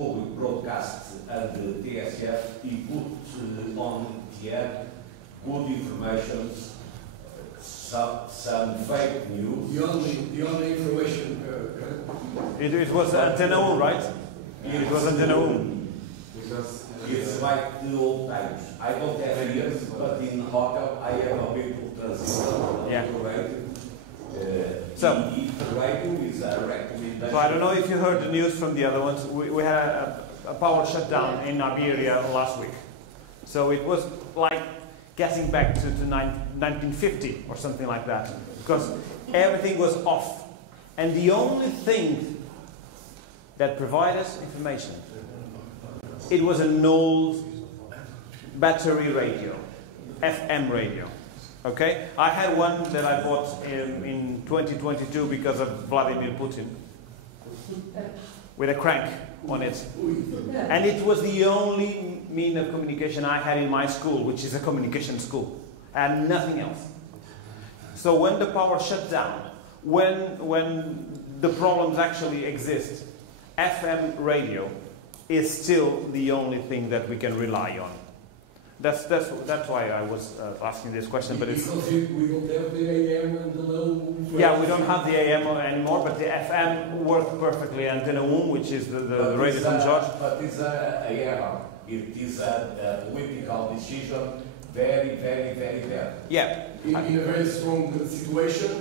public broadcast and the TSF, he put on the air good information, some fake news. The only information. It was Antena 1, right? Yes. It was Antena 1. Because it's like the old times. I don't have ears, but in Roca I have a bit of transistor. Yeah. So, the radio is a recommendation. So I don't know if you heard the news from the other ones. We had a power shutdown in Iberia last week. So it was like getting back to 1950 or something like that. Because everything was off. And the only thing that provided us information, it was an old battery radio, FM radio. Okay, I had one that I bought in 2022 because of Vladimir Putin, with a crank on it, and it was the only mean of communication I had in my school, which is a communication school, and nothing else. So when the power shut down, when the problems actually exist, FM radio is still the only thing that we can rely on. That's why I was asking this question. But it's because we don't have the AM and the low. Yeah, we don't have the AM anymore, but the FM worked perfectly. Antena 1, which is the radio from George. But it's a error. It is a political decision. Very, very, very bad. Yeah. In a very strong situation,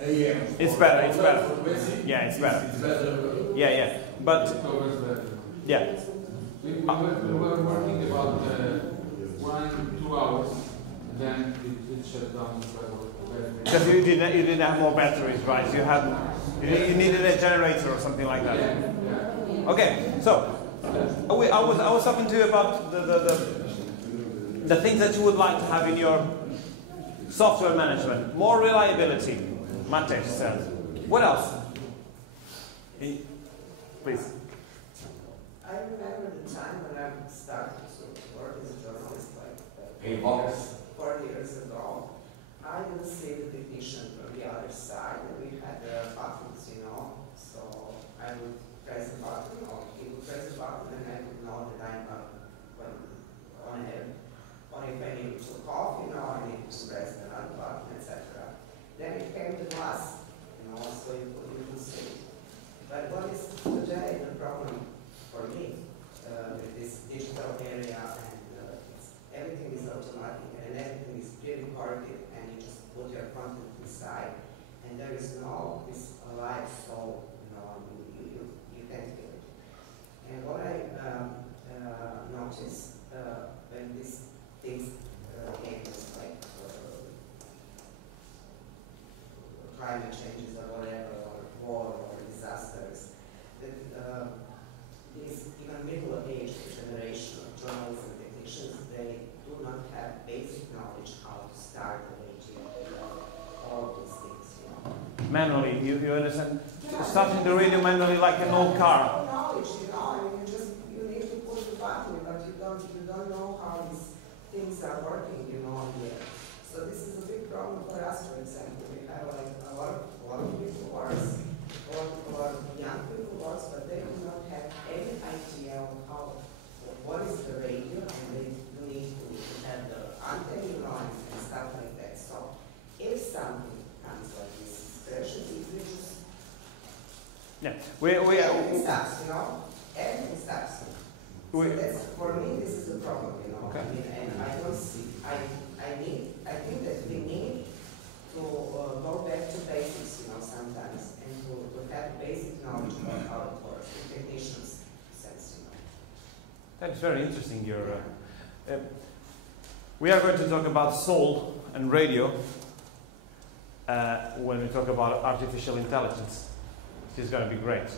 AM. It's better. It's better. Yeah, it's better. It's better. Yeah. But yeah. We were working about 1-2 hours, then it shut down. Because you didn't have more batteries, right? You needed a generator or something like that. Yeah. Okay, so I was talking to you about the things that you would like to have in your software management. More reliability, Mateus said. What else? Please. I remember the time when I started to work as a journalist, like 4 years ago. I didn't see the technician from the other side, and we had buttons, so I would press a button, or he would press a button, and I would know that I'm on air. Or if I needed to cough, I needed to press another button, etc. Then it came to glass, so you could see. But what is today the problem for me with this digital area, and everything is automatic and everything is pre-recorded, and you just put your content inside, and there is no this live soul, you can't feel it. And what I noticed when these things came, like climate changes or whatever, or war or disasters, that this even middle-aged generation of journalists and technicians, they do not have basic knowledge how to start a radio, all these things, Manually, you understand? Starting the radio manually like an old car. Knowledge, you need to push the button, but you don't know how these things are working, on the air. So this is a big problem for us, for example. We have a lot of people works, a lot of young people works, but they do not have any idea of what is the radio, and they need to have the antenna, and stuff like that. So if something comes like this, especially if we just everything stops, everything stops. So that's, for me, this is a problem, Okay. and I don't see. I think that we need to go back to basics, sometimes, and to have basic knowledge about how it works, the technicians' sense, That's very interesting. We are going to talk about soul and radio when we talk about artificial intelligence. This is going to be great.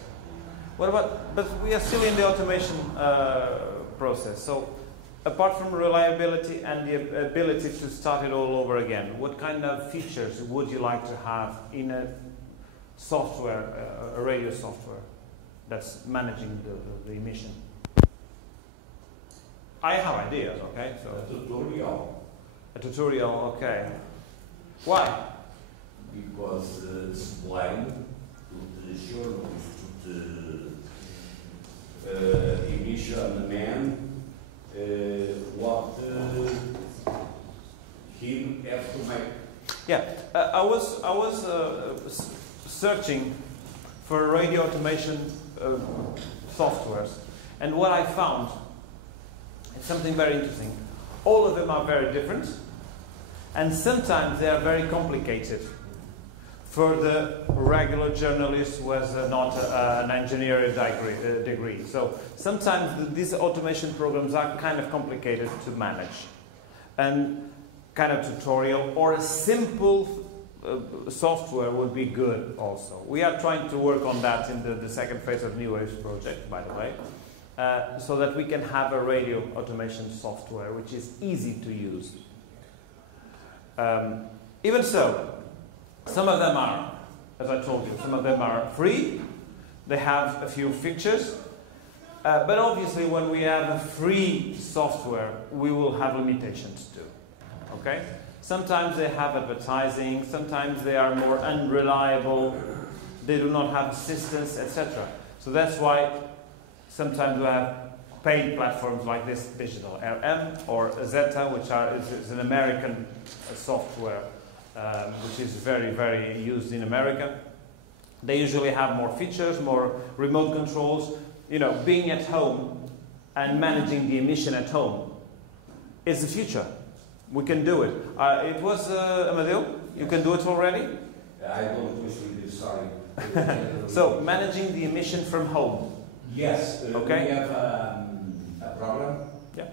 But we are still in the automation process. So apart from reliability and the ability to start it all over again, what kind of features would you like to have in a software, a radio software that's managing the emission? I have ideas, okay? So a tutorial, okay. Why? Because explain to the journalist, to the technician man what he has to make. Yeah, I was searching for radio automation softwares, and what I found is something very interesting. All of them are very different, and sometimes they are very complicated for the regular journalist who has not an engineering degree. So sometimes these automation programs are kind of complicated to manage, and kind of tutorial or a simple software would be good also. We are trying to work on that in the second phase of New Waves project, by the way, so that we can have a radio automation software which is easy to use. Even so, some of them are, as I told you, some of them are free. They have a few features. But obviously when we have a free software, we will have limitations too. Okay? Sometimes they have advertising, sometimes they are more unreliable, they do not have assistance, etc. So that's why sometimes we have paid platforms like this Digital RM or Zeta, which is an American software which is very, very used in America. They usually have more features, more remote controls. You know, being at home and managing the emission at home is the future. We can do it. It was Amadeo. You can do it already. I don't wish we did, sorry. So managing the emission from home. Yes. Okay. We have a program. Yeah.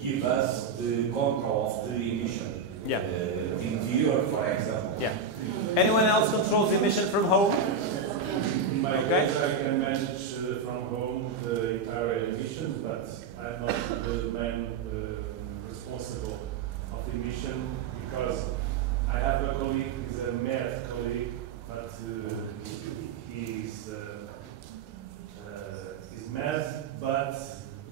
Give us the control of the emission. Yeah. The interior, for example. Yeah. Anyone else controls the emission from home? In my Okay. case, I can manage from home the entire emission, but I'm not the man responsible of the emission because I have a colleague, he's a math colleague, but he's math, but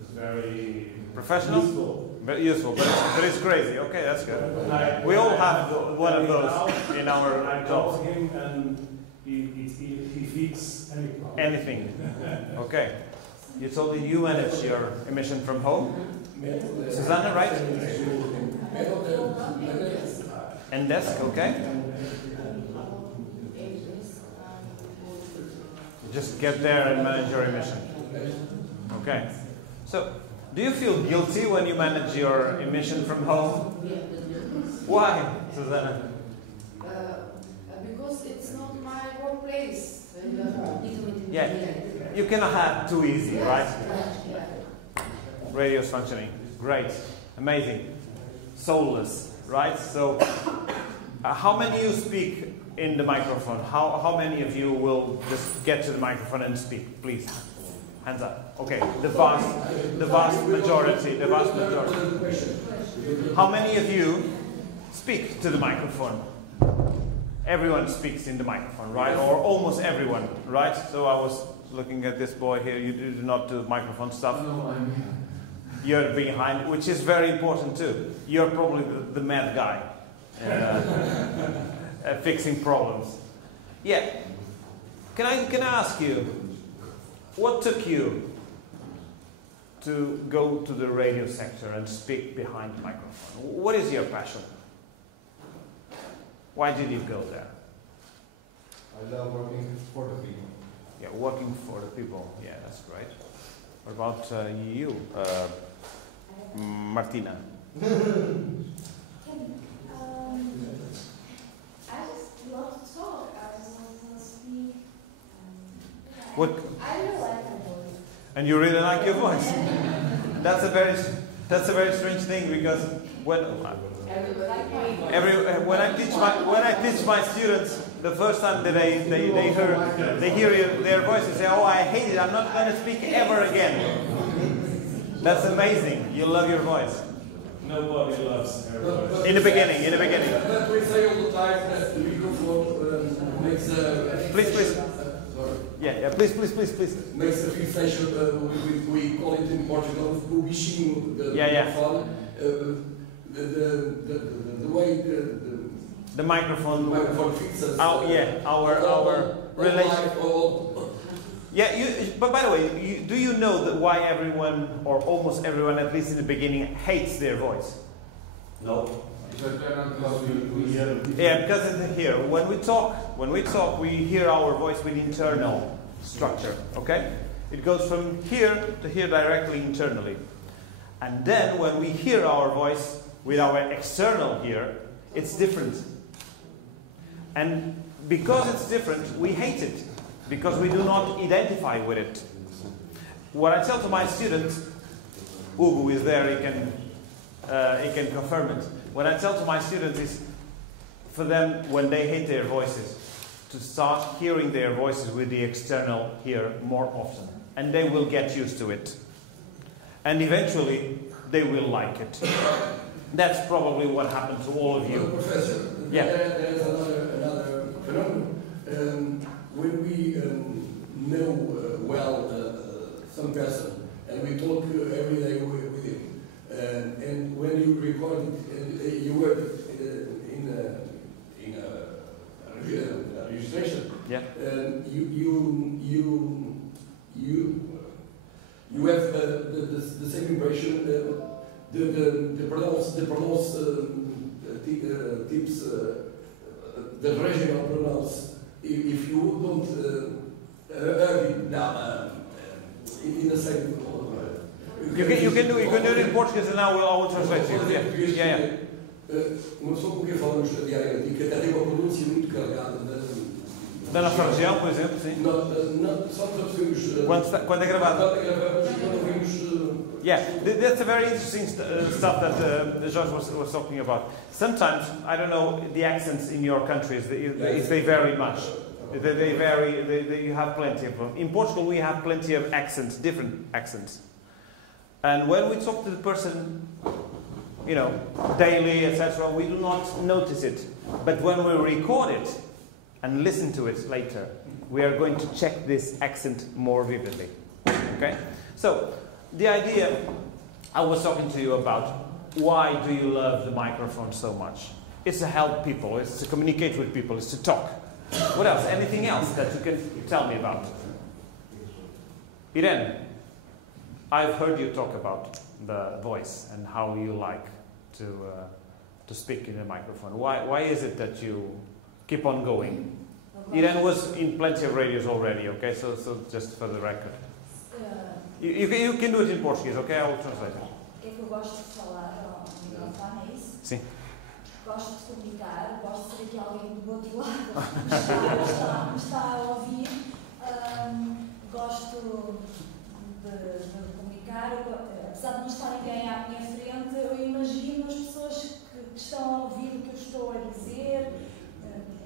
is very Professional? useful. Very useful, but it's crazy. Okay, that's good. We all have one of those in our I jobs. call him and he fixes any problem. Anything. Okay. You told me you manage your emission from home. Susanna, right? And desk, okay? Just get there and manage your emission. Okay. So, do you feel guilty when you manage your emission from home? Why, Susanna? Because it's not my workplace. Yeah, you cannot have too easy, right? Radio's functioning. Great. Amazing. Soulless, right? So, how many of you speak in the microphone? How many of you will just get to the microphone and speak? Please. Hands up. Okay. The vast majority. How many of you speak to the microphone? Everyone speaks in the microphone, right? Or almost everyone, right? So I was looking at this boy here. You do not do microphone stuff. You're behind, which is very important too. You're probably the mad guy fixing problems. Yeah. Can I ask you, what took you to go to the radio sector and speak behind the microphone? What is your passion? Why did you go there? I love working for the people. Yeah, working for the people. Yeah, that's great. What about you, Martina? I just love to talk. I just want to speak. What? I really like my voice. And you really like your voice? That's a very strange thing because when I teach my students, the first time that they hear their voice, they say, "Oh, I hate it. I'm not going to speak ever again." That's amazing. You love your voice. Nobody loves her voice. In the beginning. But we say all the time that the microphone makes a... Please. Sorry. Yeah, please. Makes a fixation, we call it in Portugal, o bichinho da microphone. The way the microphone fixes our relation. Yeah, but by the way, do you know that why everyone, or almost everyone, at least in the beginning, hates their voice? No. Yeah, because it's here. When we talk, we hear our voice with internal structure. Okay, it goes from here to here directly internally, and then when we hear our voice with our external here, it's different. And because it's different, we hate it because we do not identify with it. What I tell to my students, Ugo is there; he can confirm it. What I tell to my students is, for them, when they hate their voices, to start hearing their voices with the external here more often. And they will get used to it. And eventually, they will like it. That's probably what happened to all of you. Well, Professor, Yeah. There's another phenomenon. When we know well some person, and we talk every day with him, and when you record it, you work in a registration. Yeah. You have the same impression. The pronounce tips, the regional pronounce. If you don't in the same. You can do it in Portuguese, and now I will translate you. Yeah. Uma pessoa com quem falamos diariamente e que até tem uma pronúncia muito carregada Da nossa região, por exemplo, sim. Só nos ouvimos. Quando é gravado. Quando é gravado, quando ouvimos. Yeah, that's a very interesting stuff that George was talking about. Sometimes, I don't know, the accents in your countries, if they vary much. They vary, you have plenty of them. In Portugal, we have plenty of accents, different accents. And when we talk to the person, you know, daily, etc., we do not notice it. But when we record it and listen to it later, we are going to check this accent more vividly. Okay? So, the idea I was talking to you about, why do you love the microphone so much? It's to help people, it's to communicate with people, it's to talk. What else? Anything else that you can tell me about? Irene, I've heard you talk about the voice and how you like to speak in the microphone. Why is it that you keep on going? Irene was in plenty of radios already, okay? So just for the record. You can do it in Portuguese, okay? I will translate it. É que eu gosto de falar ao microfone, é isso? Sim. Gosto de comunicar, gosto de ser aqui alguém do outro lado me está a ouvir. Gosto de comunicar, apesar de não estar ninguém à minha frente, eu imagino as pessoas que estão a ouvir o que eu estou a dizer.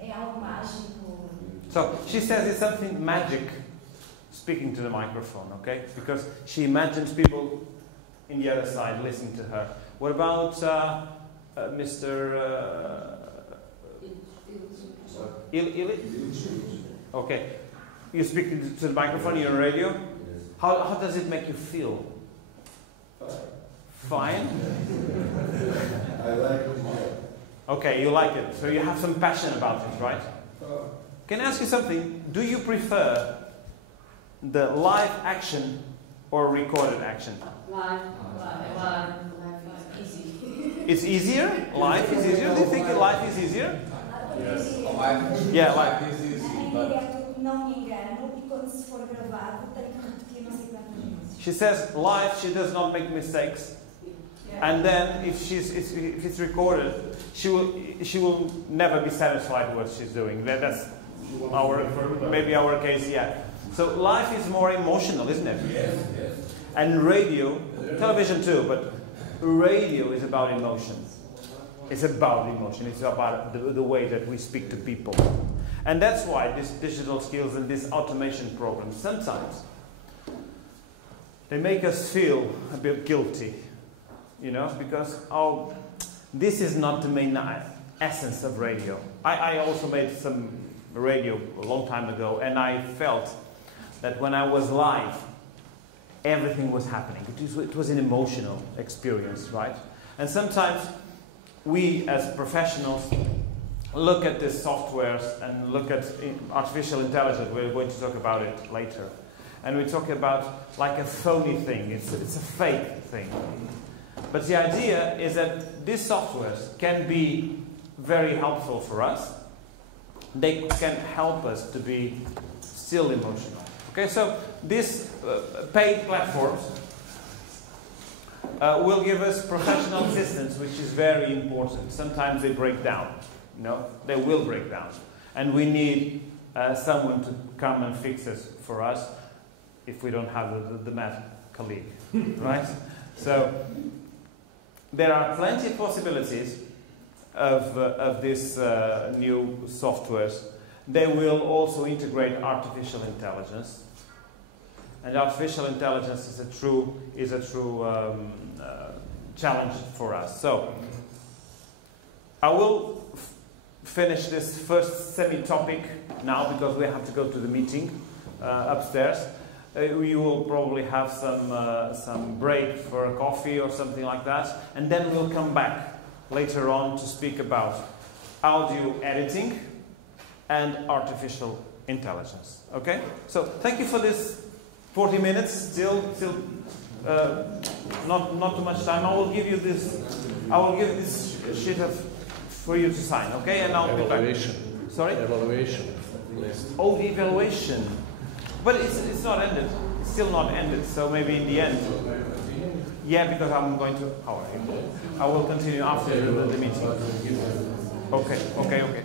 É algo mágico. So she says it's something magic speaking to the microphone, okay? Because she imagines people in the other side listening to her. What about Mr. Illich? Okay. You speak to the microphone, you're on radio. How does it make you feel? Fine? I like it. Okay, you like it. So you have some passion about it, right? Can I ask you something? Do you prefer the live action or recorded action? Live. Easy. It's easier? Live is easier? Do you think live is easier? Yes. Yeah, live. Is easy, Em but direto não me engano e quando se for gravado tenho que repetir não sei quantas vezes. She says live she does not make mistakes. And then if it's recorded, she will never be satisfied with what she's doing. That's maybe our case, yeah. So life is more emotional, isn't it? Yes. And radio, television too, but radio is about emotion. It's about emotion. It's about the way that we speak to people. And that's why these digital skills and these automation programs, sometimes, they make us feel a bit guilty. You know, because this is not the main essence of radio. I also made some radio a long time ago, and I felt that when I was live, everything was happening. It was an emotional experience, right? And sometimes we, as professionals, look at these softwares and look at artificial intelligence. We're going to talk about it later. and we talk about like a phony thing. It's a fake thing. But the idea is that these softwares can be very helpful for us. They can help us to be still emotional. Okay, so these paid platforms will give us professional assistance, which is very important. Sometimes they break down. They will break down. And we need someone to come and fix it for us if we don't have the math colleague, right? So there are plenty of possibilities of these new softwares. They will also integrate artificial intelligence, and artificial intelligence is a true challenge for us. So I will finish this first semi-topic now because we have to go to the meeting upstairs. We will probably have some break for a coffee or something like that, and then we'll come back later on to speak about audio editing and artificial intelligence. Okay? So thank you for this 40 minutes. Still not too much time. I will give this sheet for you to sign. Okay? And I'll be back. Sorry? Evaluation list. Oh, the evaluation. But it's not ended. It's still not ended. So maybe in the end. Yeah, because I'm going to. I will continue after the meeting. Okay.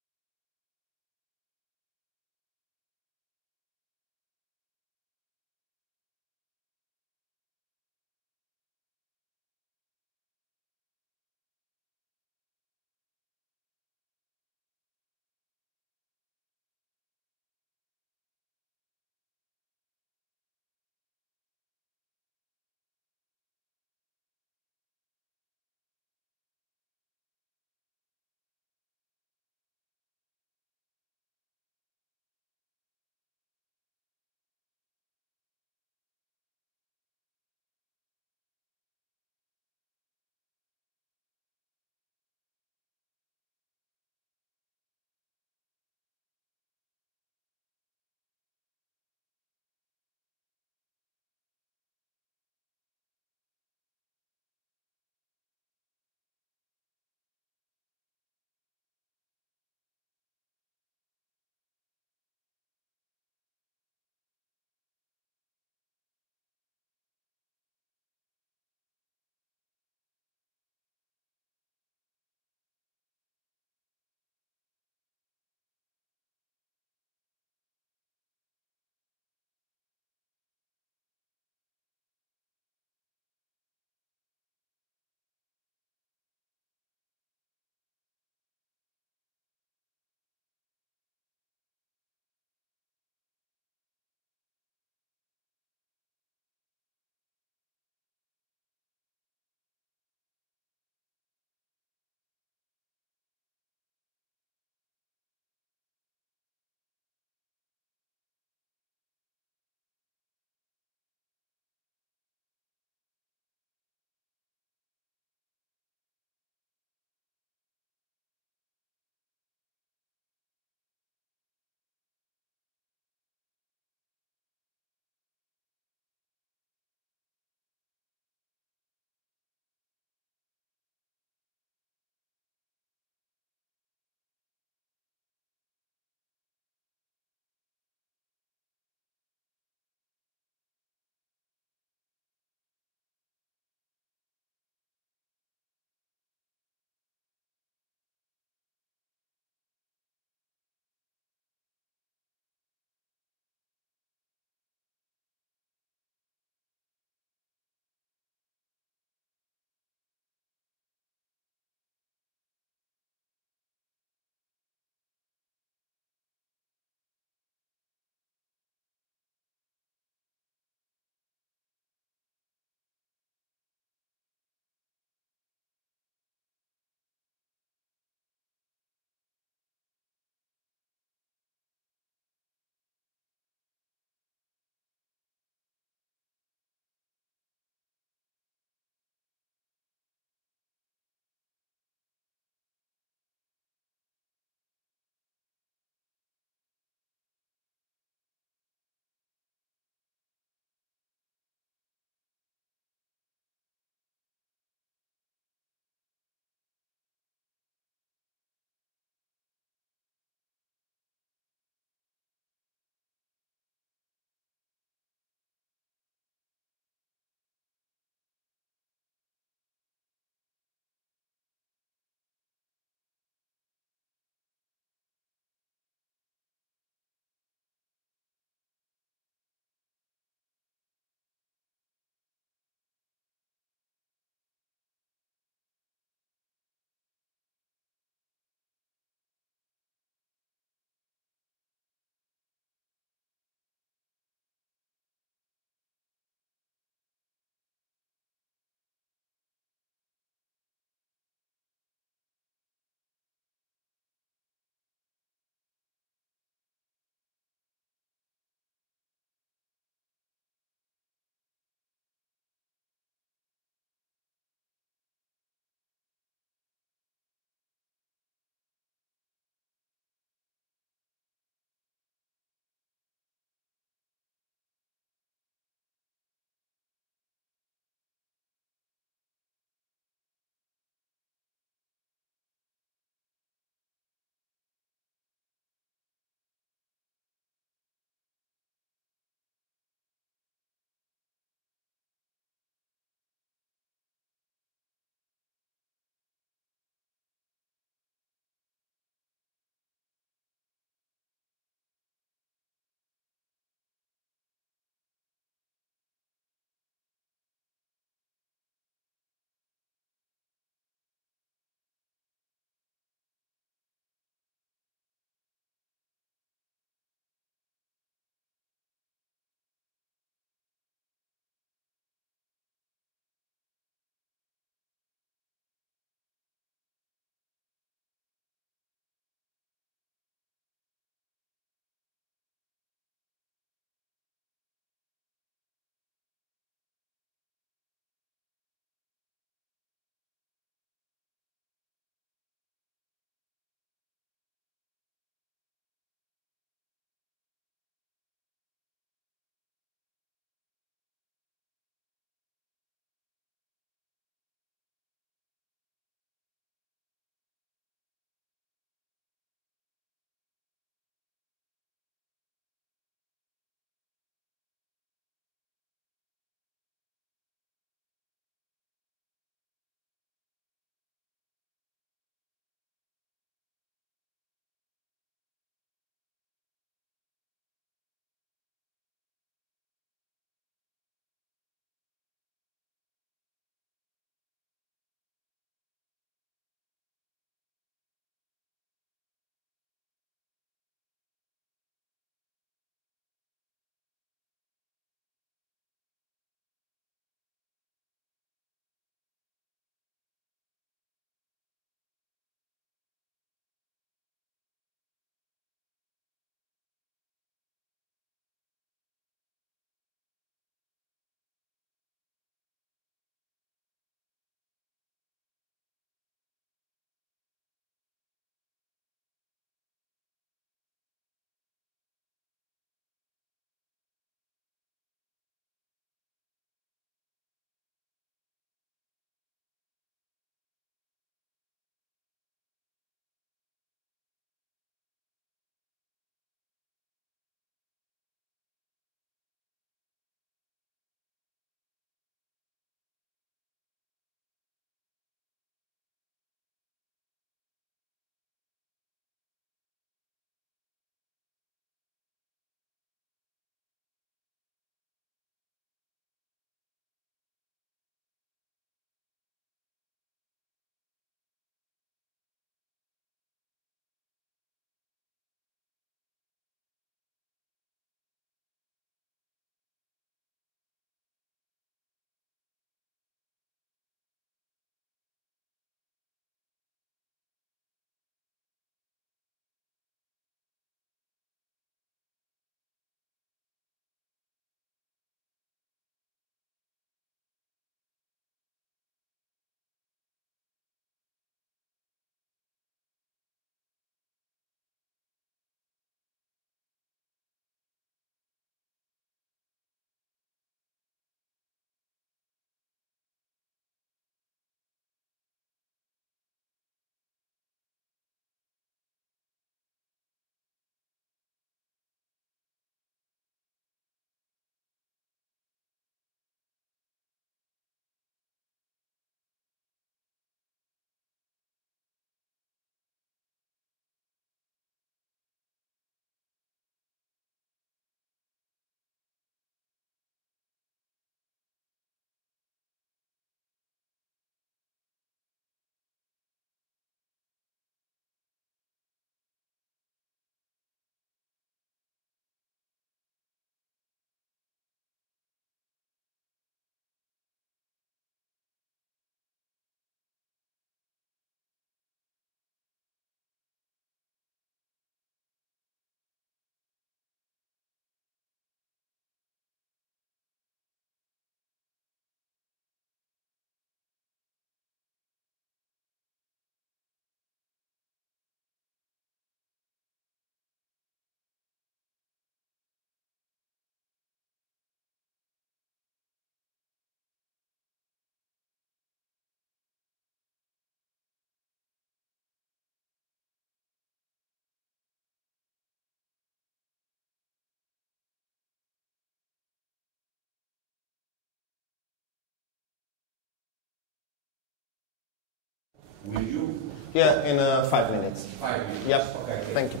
Will you? Yeah, in 5 minutes. 5 minutes? Yep. Okay. Thank you.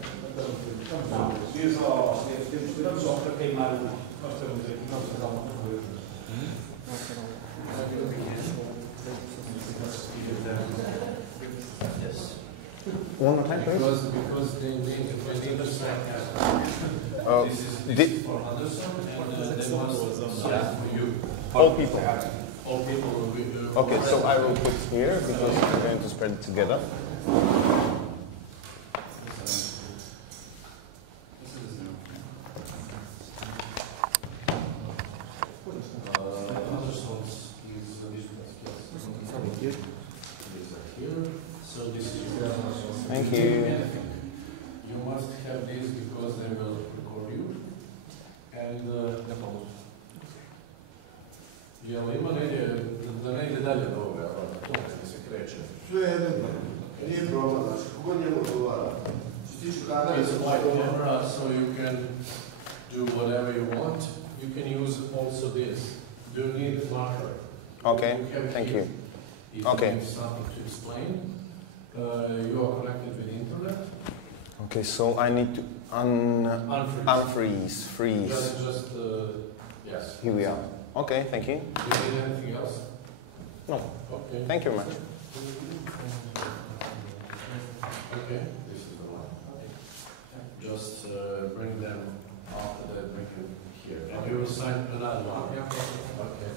Esperamos só para queimar o. Nós temos aqui, nós temos alguma coisa. One more time, please. Because they need to sign. This is for Anderson, and then one was for you. all people. All people will be. Okay, so I will put here because we're going to spread it together. So this is Thank you. You must have this because they will record you. And ima negdje, da ne ide dalje do ovoga, to ne se kreće. Sve je jedno, nije problem, znači, kogod njemu odgovara. Što tiče kamere, It's white camera, so you can do whatever you want. You can use also this. Do you need a marker? Okay, You have thank here. you. If Okay. you have something to explain, you are connected with internet. Okay, so I need to unfreeze, freeze. Just yes. Here we are. Okay, thank you. Do you need anything else? No. Okay. Thank you very much. Okay, this is the one. Just bring them after that, bring you here. And you will sign another one. Okay.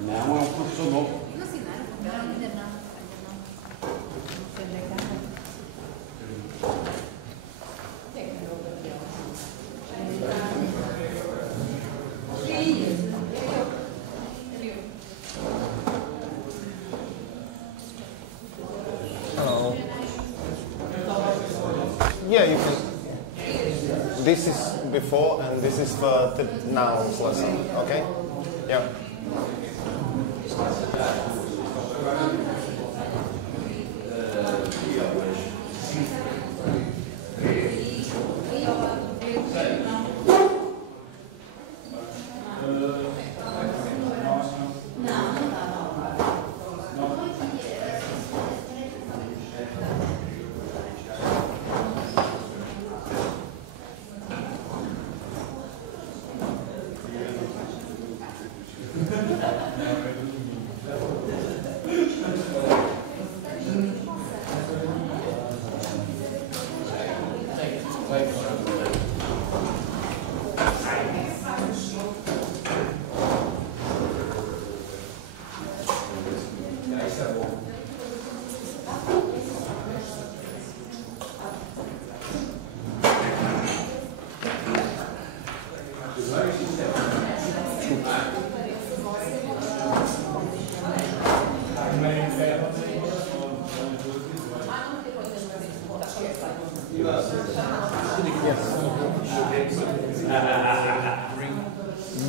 Não, é um professor novo. Hello. Yeah, you can. This is before and this is for the nouns lesson, okay? Yeah. Isso é bom.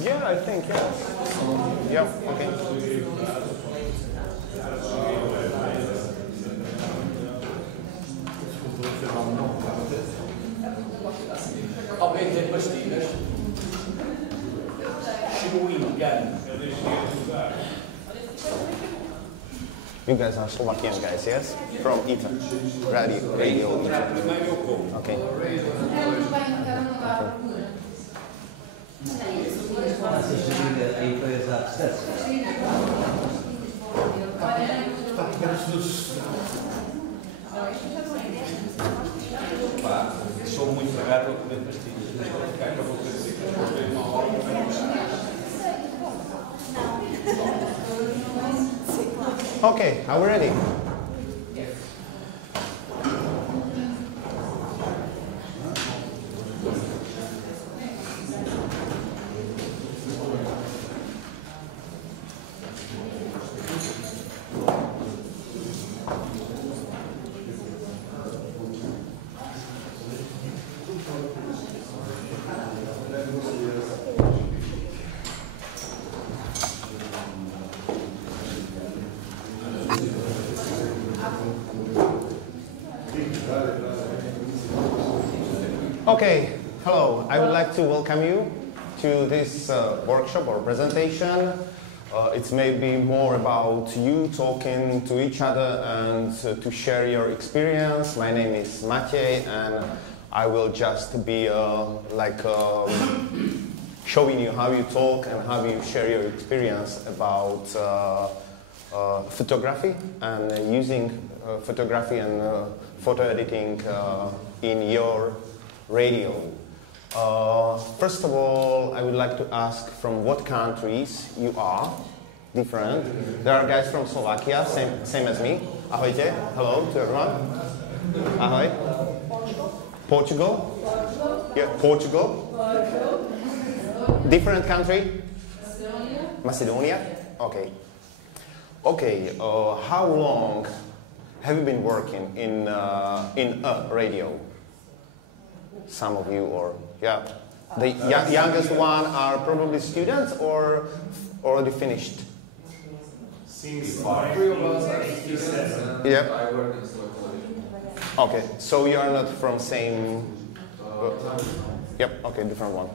Yeah, I think, yeah. Yeah, okay. Alguém tem pastilhas? Chewing gum. You guys are Slovakian guys, yes? From ITA. Radio ITA. Primeiro eu como. Okay. A empresa abstece. Pá, sou muito raro a comer pastilhas. Deixa eu ficar com a boca seca. Depois de uma hora. Okay, are we ready? Okay, hello. I would like to welcome you to this workshop or presentation. It's maybe more about you talking to each other and to share your experience. My name is Maciej and I will just be showing you how you talk and how you share your experience about photography and using photography and photo editing in your radio. First of all, I would like to ask from what countries you are. Different. There are guys from Slovakia, same as me. Ahojte. Hello to everyone. Ahoj. Portugal. Yeah, Portugal. Different country. Macedonia. Okay. Okay. How long have you been working in a radio? Some of you, or yeah, the youngest one are probably students or already finished. Since 1957. Yep. I work in Slovakia. Okay, so you are not from same. Yep. Okay, different one.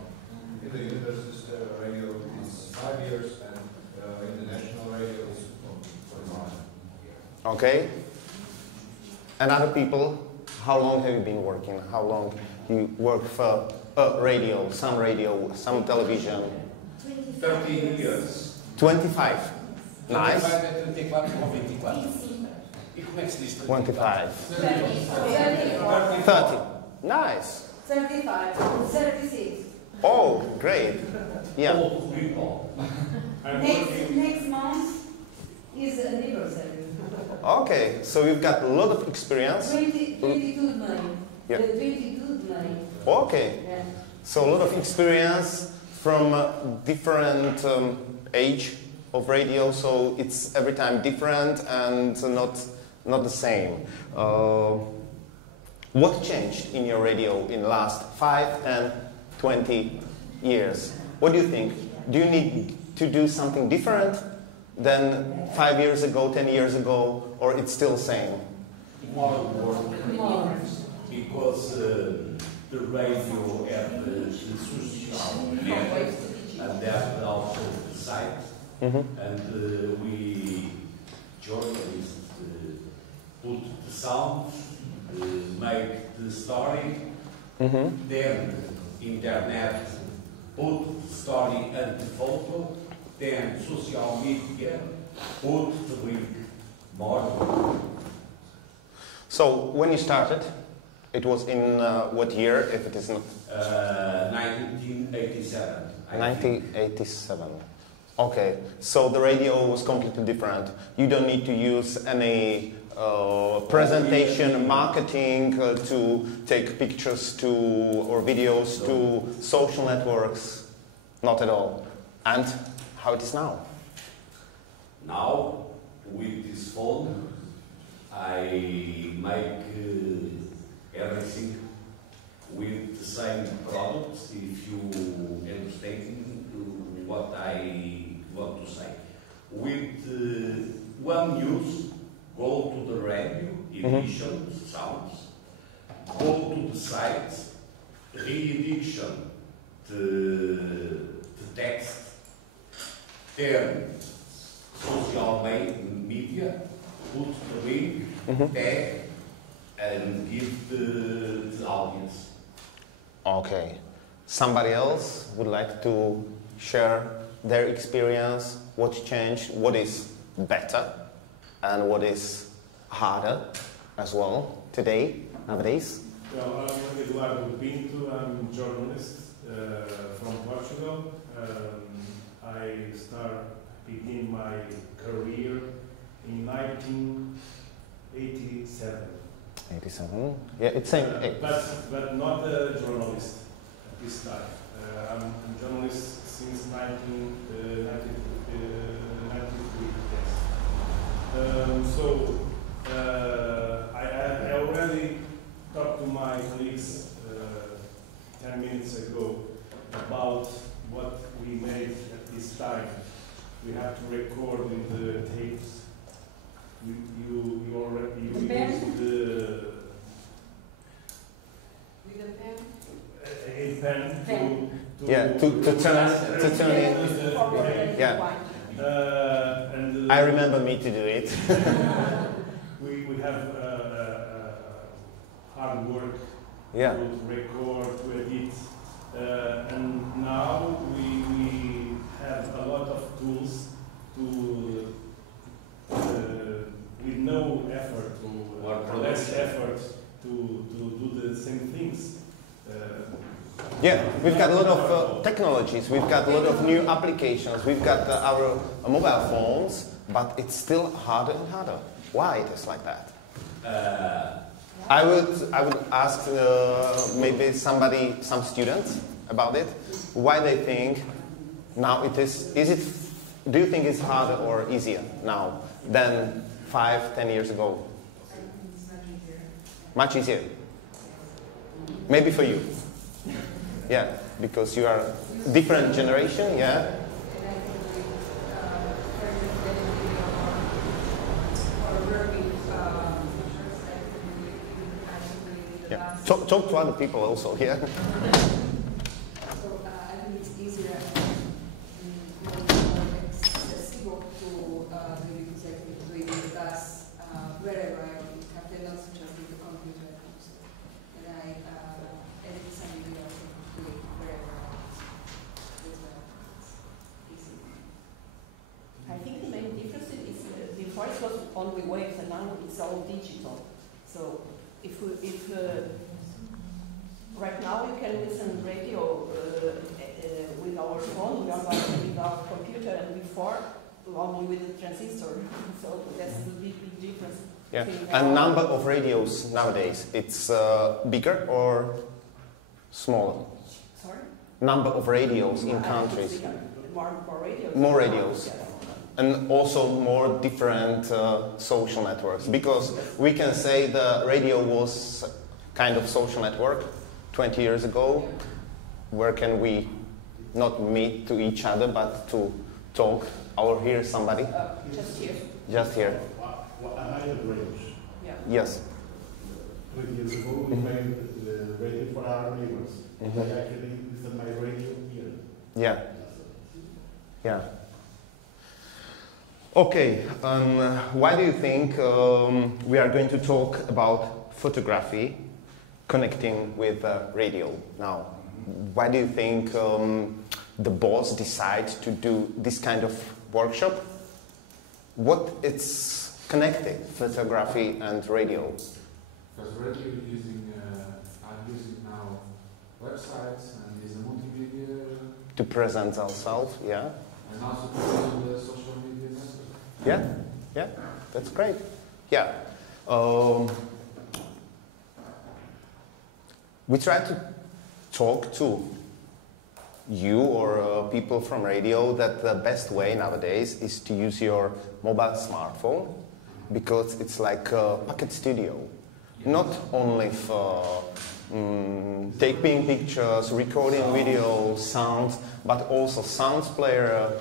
In the university radio is 5 years, and in the national radio is 45. Okay. And other people, how long have you been working? How long you work for radio, some television? 13 years. 25. Nice. 25 é 34 ou 24. E como é que se diz 25. 30. Nice. 35. 36. Oh, great. Yeah. Old people. Next month is anniversary. Okay, so you've got a lot of experience. 22 May. Yeah. 22 May. Okay. Yeah. So a lot of experience from different age of radio, so it's every time different and not the same. What changed in your radio in the last 5, 10, 20 years? What do you think? Do you need to do something different than 5 years ago, 10 years ago, or it's still the same? More work. Because the radio and the social network and that also the site. And we journalists put the sound, make the story, then internet put the story and the photo, then social media put the link more. So when you started It was in what year, if it is not? 1987. 1987. Okay, so the radio was completely different. You don't need to use any presentation, marketing to take pictures to or videos to social networks. Not at all. And how it is now? Now, with this phone, I make everything with the same products, if you understand what I want to say. With one news, go to the radio, edition, sounds, go to the site, re-edition, the text, and social media, put the link, tag, and give the audience. Okay. Somebody else would like to share their experience, what changed, what is better, and what is harder as well today, nowadays? Well, I'm Eduardo Pinto, I'm a journalist from Portugal. I began my career in 1987. 87. Yeah, it's same. But not a journalist at this time. I'm a journalist since 1993. Yes. I already talked to my colleagues 10 minutes ago about what we made at this time. We have to record in the tapes. You already used with a pen. a pen to turn it. Yeah. And I remember me to do it. we have hard work Yeah. to record, to edit, and now we have a lot of tools to with no effort, less effort to do the same things. Yeah, we've got a lot of technologies, we've got a lot of new applications, we've got our mobile phones, but it's still harder and harder. Why it is like that? I would ask maybe some students about it, why they think now it is. Do you think it's harder or easier now than 5-10 years ago? Much easier. Maybe for you. Yeah, because you are different generation, yeah. Yeah. Talk to other people also, yeah. So I think it's easier more accessible to the executive doing the tasks wherever I have tendency just with the computer at home. And I edit some videos and do it wherever I want. It's easy. I think the main difference is before it was only waves and now it's all digital. So if right now you can listen radio with our phone, with our computer, and before only with the transistor. So that's the big difference. Yeah, and number of radios nowadays, it's bigger or smaller? Sorry? Number of radios in countries. More radios. More radios. And also more different social networks. Because we can say the radio was kind of social network 20 years ago. Where can we not meet to each other, but to talk or hear somebody? Just here. Just here. I had radios. Yeah. Yes. 20 years ago, we made the radio for our neighbors. They actually listen my radio here. Yeah. Yeah. Okay. Why do you think we are going to talk about photography connecting with radio now? Why do you think the boss decide to do this kind of workshop? What it's connecting, photography and radio? Because radio is using to present ourselves. Yeah. And also to the social media network. Yeah, yeah, that's great. Yeah. We try to talk to you or people from radio that the best way nowadays is to use your mobile smartphone because it's like a pocket studio. Not only for taking pictures, recording videos, sounds, but also sounds player,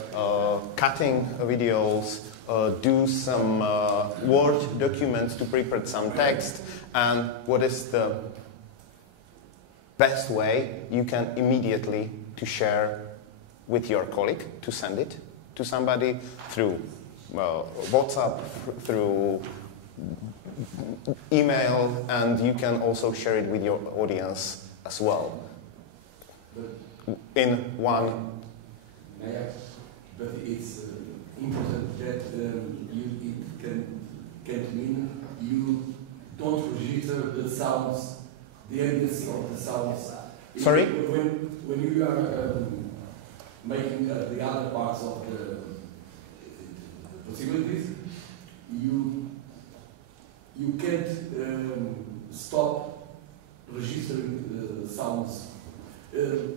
cutting videos, do some Word documents to prepare some text, and what is the best way you can immediately to share with your colleague, to send it to somebody through WhatsApp, through email, and you can also share it with your audience as well. In one. But it's important that it can mean you don't register the sounds, the ambience of the sounds. Sorry? When you are making the other parts of the possibilities, you can't stop registering the sounds. The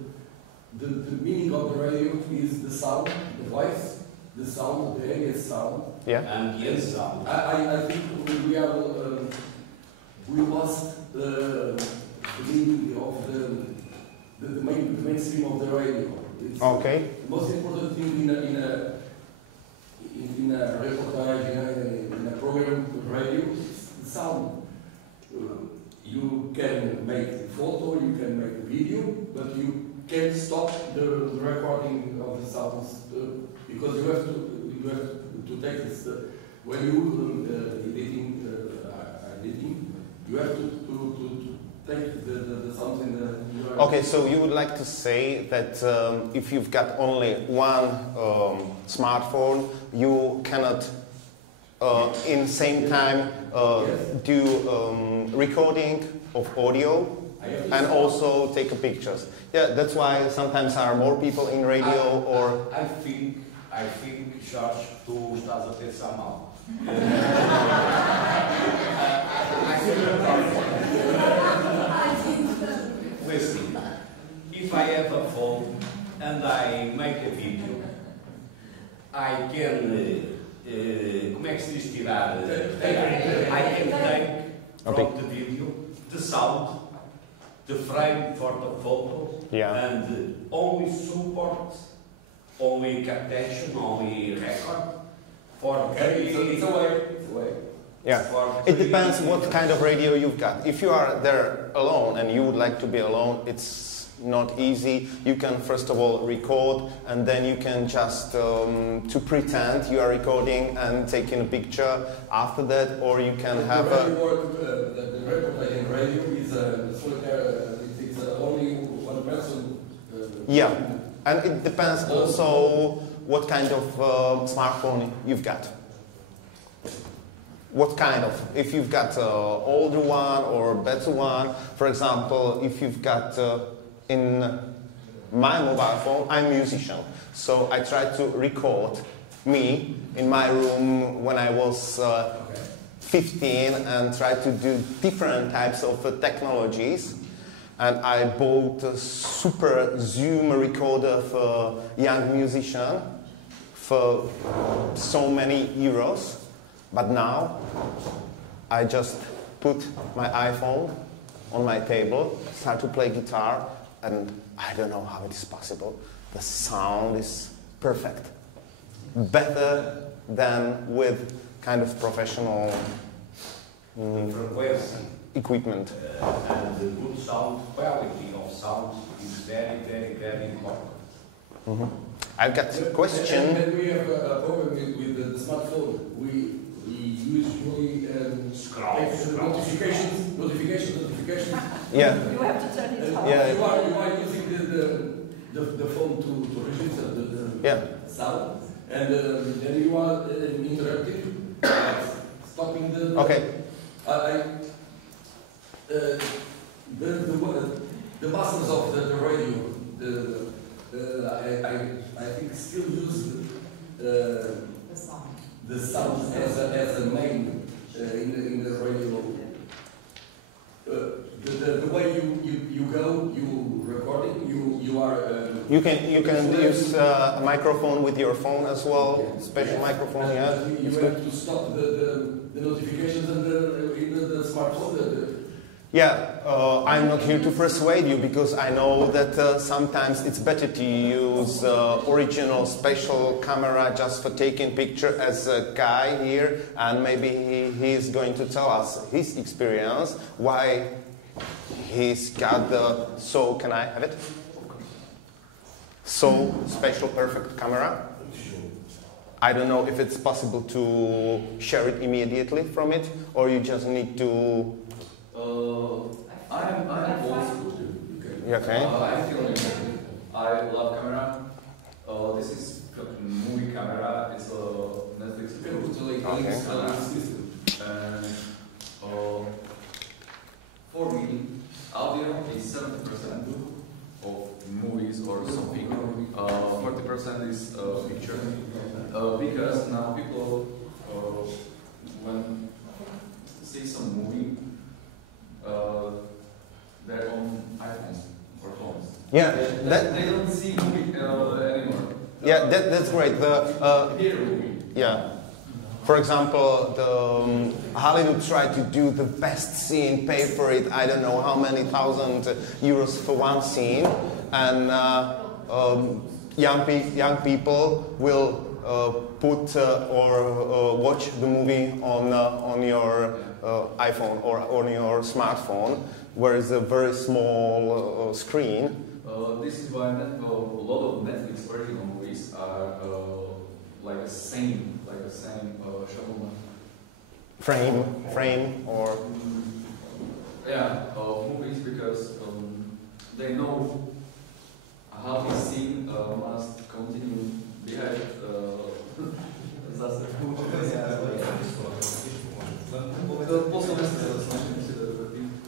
meaning of the radio is the sound, the voice, the sound, the ambient sound. Yeah. Ambient sound. I think we lost the meaning of the mainstream of the radio. It's okay. The most important thing in a reportage, in a program of radio, is the sound. You can make the photo, you can make the video, but you can't stop the recording of the sounds because you have to take this. When you editing, you have to take the sounds in the. Okay, so you would like to say that if you've got only one smartphone, you cannot in the same time do recording of audio and also take pictures. Yeah, that's why sometimes there are more people in radio or. I think, Jorge, tu estás a pensar mal. Listen, if I have a phone and I make a video, I can. Como é que se diz tirar? I can take from the video the sound, the frame for the photo, and only support, only captation, only record for it's a way. Yeah, it depends what kind of radio you've got. If you are there alone and you would like to be alone, it's not easy. You can first of all record, and then you can just to pretend you are recording and taking a picture after that, or you can have the record in radio is it's only one person. Yeah, and it depends also what kind of smartphone you've got. What kind of? If you've got an older one or better one, for example, if you've got in my mobile phone, I'm a musician, so I try to record me in my room when I was 15 and try to do different types of technologies. And I bought a super Zoom recorder for young musician for so many euros. But now I just put my iPhone on my table, start to play guitar, and I don't know how it is possible. The sound is perfect. Better than with kind of professional equipment. And the good sound, quality of sound is very, very, very important. Mm-hmm. I've got a question. And we have a problem with the smartphone. We usually notifications. Yeah. You have to turn it off. Yeah. You are using the phone to register the sound, and then you are interrupting, stopping the. Okay. The masters of the radio, I think still use the sound as a main in the radio. The way you go, you recording, you are. You can use a microphone with your phone as well. Special microphone, yeah. You have to stop the notifications in the smartphone. Yeah, I'm not here to persuade you because I know that sometimes it's better to use original special camera just for taking picture as a guy here, and maybe he is going to tell us his experience, why he's got the, so can I have it? So special perfect camera. I don't know if it's possible to share it immediately from it, or you just need to. I'm old school. Okay. I'm filming. I love camera. This is a movie camera. It's a Netflix. And for me, audio is 70% of movies or something. 40% is picture. Because now people when see some movie. They're on iPhones or phones. Yeah, they don't see movie anymore. Yeah, that's great. Yeah. For example, the Hollywood tried to do the best scene, pay for it. I don't know how many thousand euros for one scene, and young people will put or watch the movie on your iPhone or on your smartphone, where it's a very small screen. This is why a lot of Netflix original movies are like the same showman. Frame or yeah, movies, because they know how the scene must continue behind. Posledné sa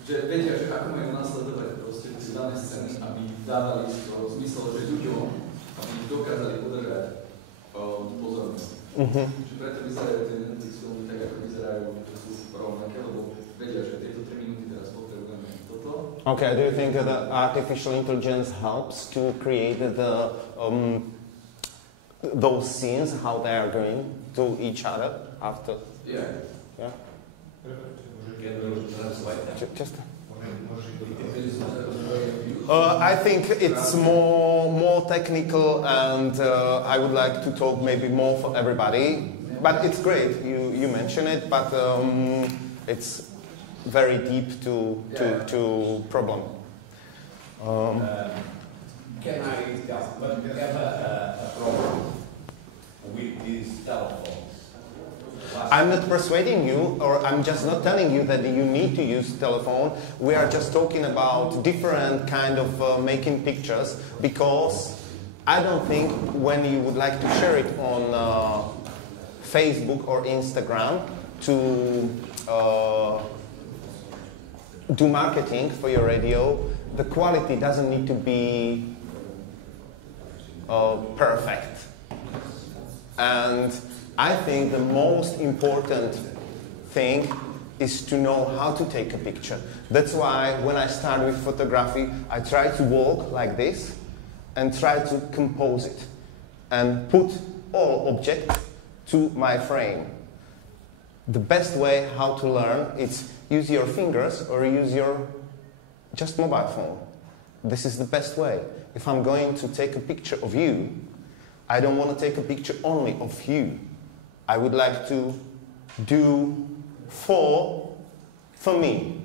že vedia, že ako majú nasledovať proste tie dané scény, aby dávali zmysel, že ľuďom, aby dokázali udržať pozornosť. Čiže preto vyzerajú tie Netflix filmy tak, ako vyzerajú, že sú rovnaké, lebo vedia, že tieto 3 minúty teraz potrebujeme toto. Okay, do you think that artificial intelligence helps to create those scenes, how they are going to each other after? Yeah. Yeah. Just. I think it's more technical, and I would like to talk maybe more for everybody. But it's great. You mention it, but it's very deep to problem. Can I discuss? But we have a problem with these telephones. I'm not persuading you, or I'm just not telling you that you need to use telephone. We are just talking about different kind of making pictures, because I don't think when you would like to share it on Facebook or Instagram to do marketing for your radio, the quality doesn't need to be perfect. And I think the most important thing is to know how to take a picture. That's why when I start with photography, I try to walk like this and try to compose it and put all objects to my frame. The best way how to learn is use your fingers or use your just mobile phone. This is the best way. If I'm going to take a picture of you, I don't want to take a picture only of you. I would like to do for me.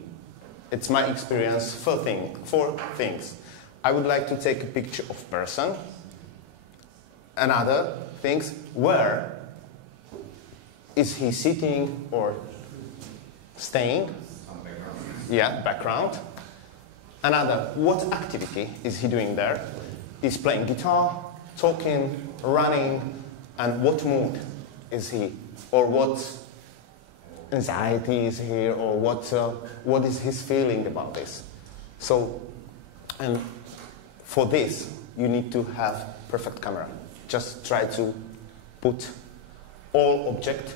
It's my experience, four things. I would like to take a picture of person. Another things, where is he sitting or staying? Yeah, background. Another, what activity is he doing there? He's playing guitar, talking, running, and what mood is he? Or what anxiety is here? Or what is his feeling about this? So, and for this, you need to have perfect camera. Just try to put all object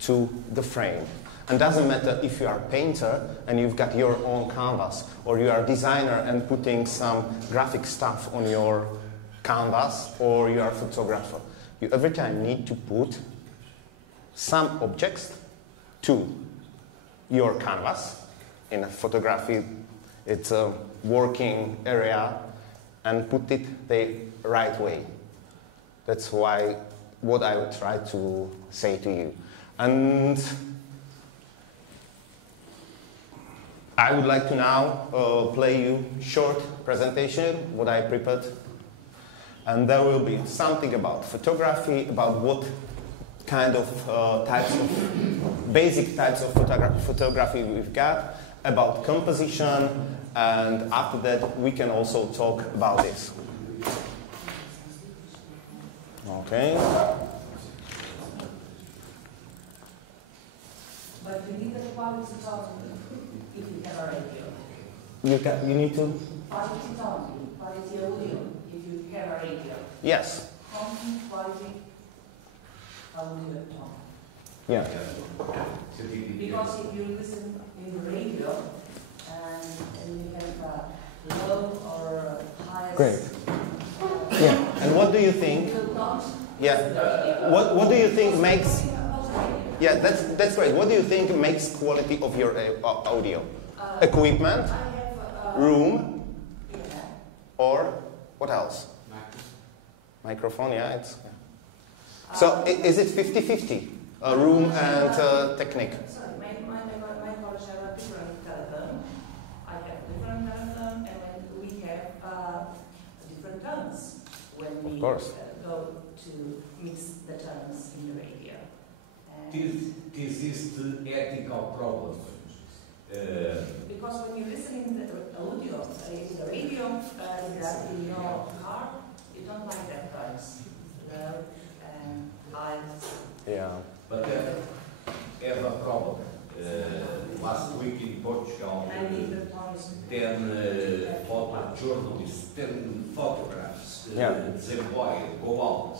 to the frame. And doesn't matter if you are a painter and you've got your own canvas, or you are a designer and putting some graphic stuff on your canvas, or you are a photographer. You every time need to put some objects to your canvas. In a photography, it's a working area, and put it the right way. That's why what I would try to say to you. And I would like to now play you short presentation, what I prepared. And there will be something about photography, about what kind of basic types of photography we've got, about composition, and after that we can also talk about this. Okay. But you need the quality talking if you have a radio. You need to? Quality talking, quality audio if you have a radio. Yes. Quality audio talk. Yeah. Because if you listen in the radio and you have low or high. Great. Yeah. And what do you think? Yeah. What do you think makes? Yeah, that's great. What do you think makes quality of your audio? Equipment, room, or what else? Microphone. Yeah, it's. Yeah. So is it 50-50? Room and technique. Sorry, my college have a different telephone. I have different telephone, and we have different tones when we go to mix the tones in the radio. This is the ethical problem. Because when you listen in the audio, in the radio, in your car, you don't like that tones. Yeah. But I have a problem. Last week in Portugal, 10 photojournalists, 10 photographs, go out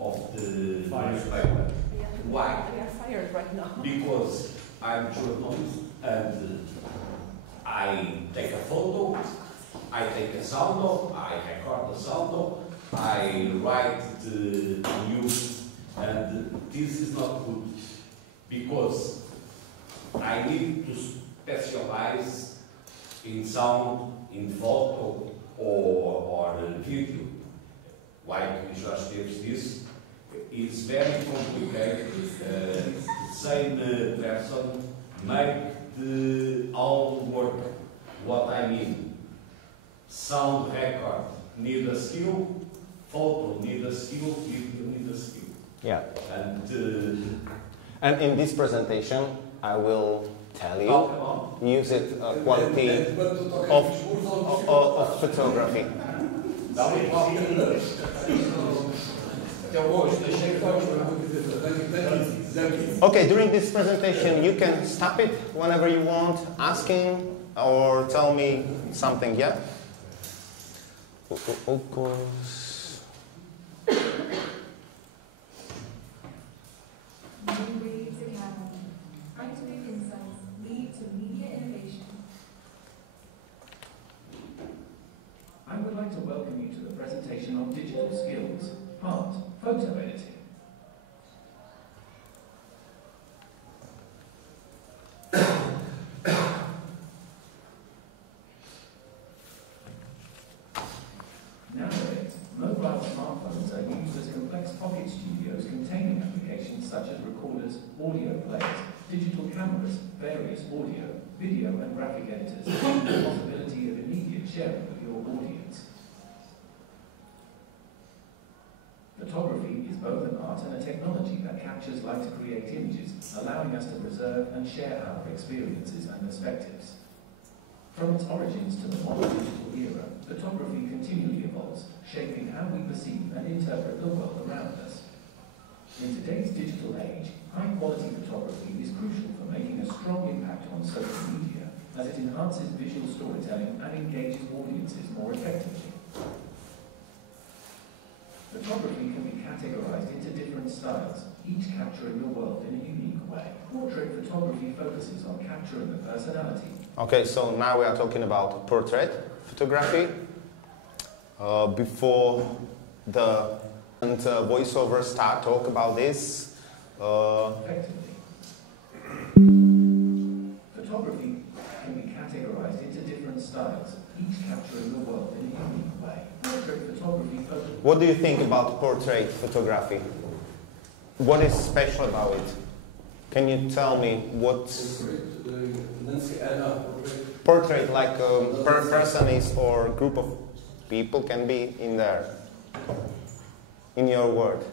of the newspaper. Why? We are fired right now. Because I'm a journalist and I take a photo, I take a sound off, I record the sound off, I write the news, and this is not good because I need to specialize in sound, in photo, or video. Like Jorge Esteves this, it's very complicated. Same person make the all work. What I mean, sound record need a skill, photo need a skill, video need a skill. Yeah. And in this presentation, I will tell you, use it quality of photography. Okay, during this presentation, you can stop it whenever you want, asking or tell me something, yeah? Of course. New ways of happening. Scientific insights lead to media innovation. I would like to welcome you to the presentation on digital skills, art, photo editing. Nowadays, mobile smartphones are used as complex pocket studios containing applications such as recorders, audio players, digital cameras, various audio, video and graphic editors, and the possibility of immediate sharing with your audience. Photography is both an art and a technology that captures light to create images, allowing us to preserve and share our experiences and perspectives. From its origins to the modern digital era, photography continually evolves, shaping how we perceive and interpret the world around us. In today's digital age, high-quality photography is crucial for making a strong impact on social media, as it enhances visual storytelling and engages audiences more effectively. Photography can be categorized into different styles, each capturing the world in a unique way. Portrait photography focuses on capturing the personality. Okay, so now we are talking about portrait photography. Before the voiceover start talk about this. Effectively. Photography can be categorized into different styles, each capturing the world in a unique way. Portrait photography focuses. What do you think about portrait photography? What is special about it? Can you tell me what portrait, like a person is or group of people can be in there? In your word.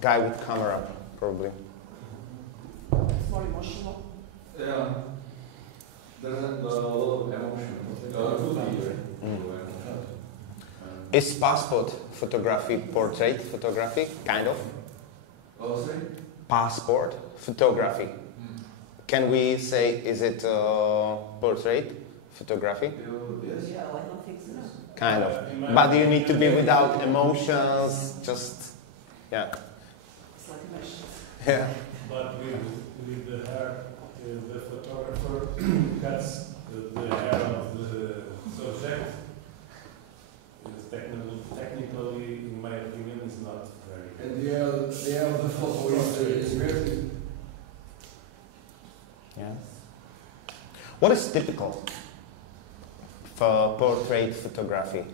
Guy with camera, probably. It's more emotional. Yeah. There's a lot of emotion. Is passport photography portrait photography? Kind of. Oh, sorry? Passport photography. Can we say, is it portrait photography? Yes. Yeah, I don't think so. Kind of. But you need to be without emotions, just, yeah. It's like emotions. Yeah. But with the hair, the photographer cuts the hair of the subject. Technically, in my opinion, is not very good. And the hair of the photo is very... Yeah. What is typical for portrait photography?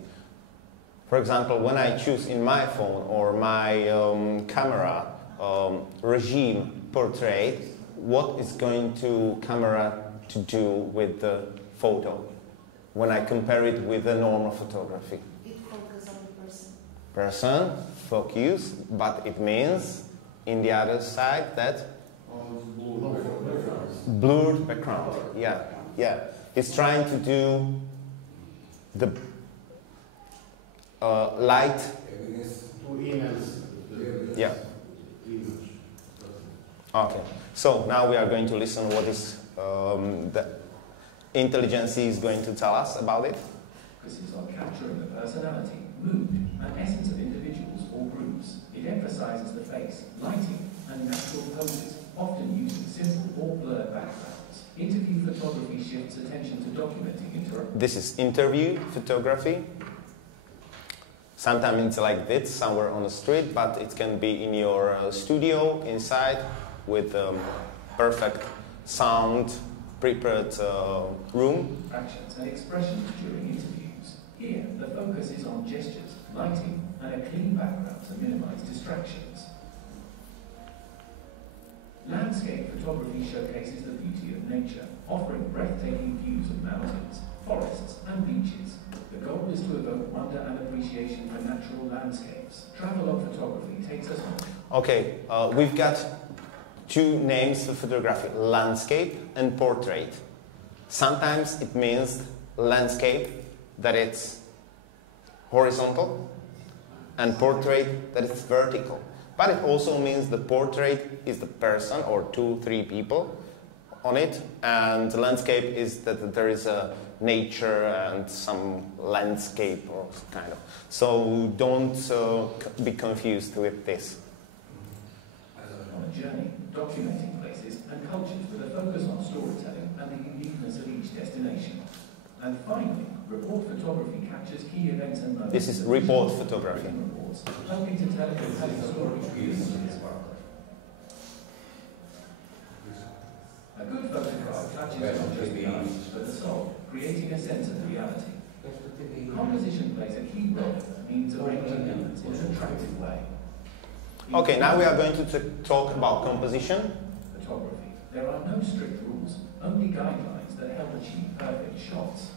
For example, when I choose in my phone or my camera regime portrait, what is going to camera to do with the photo when I compare it with the normal photography? It focuses on the person. Person, focus, but it means in the other side that blurred background. Yeah, yeah. It's trying to do the light. Yeah. Okay. So now we are going to listen what is the intelligence is going to tell us about it. Focuses on capturing the personality, mood, and essence of individuals or groups. It emphasizes the face, lighting, and natural poses, often using simple or blurred backgrounds. Interview photography shifts attention to documenting interaction. This is interview photography. Sometimes it's like this, somewhere on the street, but it can be in your studio, inside, with perfect sound, prepared room. Actions and expressions during interviews. Here, the focus is on gestures, lighting, and a clean background to minimize distractions. Landscape photography showcases the beauty of nature, offering breathtaking views of mountains, forests, and beaches. The goal is to evoke wonder and appreciation for natural landscapes. Travelogue photography takes us on. Okay, we've got two names for photography, landscape and portrait. Sometimes it means landscape, that it's horizontal, and portrait, that it's vertical. But it also means the portrait is the person or 2-3 people on it, and the landscape is that there is a nature and some landscape or kind of. So don't be confused with this. On a journey, documenting places and cultures with a focus on storytelling and the uniqueness of each destination. And finally, report photography captures key events and moments. This is report photography. Reports, helping to tell a compelling story. A good photograph touches not just the eyes, but the soul, creating a sense of reality. Composition plays a key role in means arranging elements in an attractive way. Okay, now we are going to talk about composition. Photography. There are no strict rules, only guidelines that help achieve perfect shots.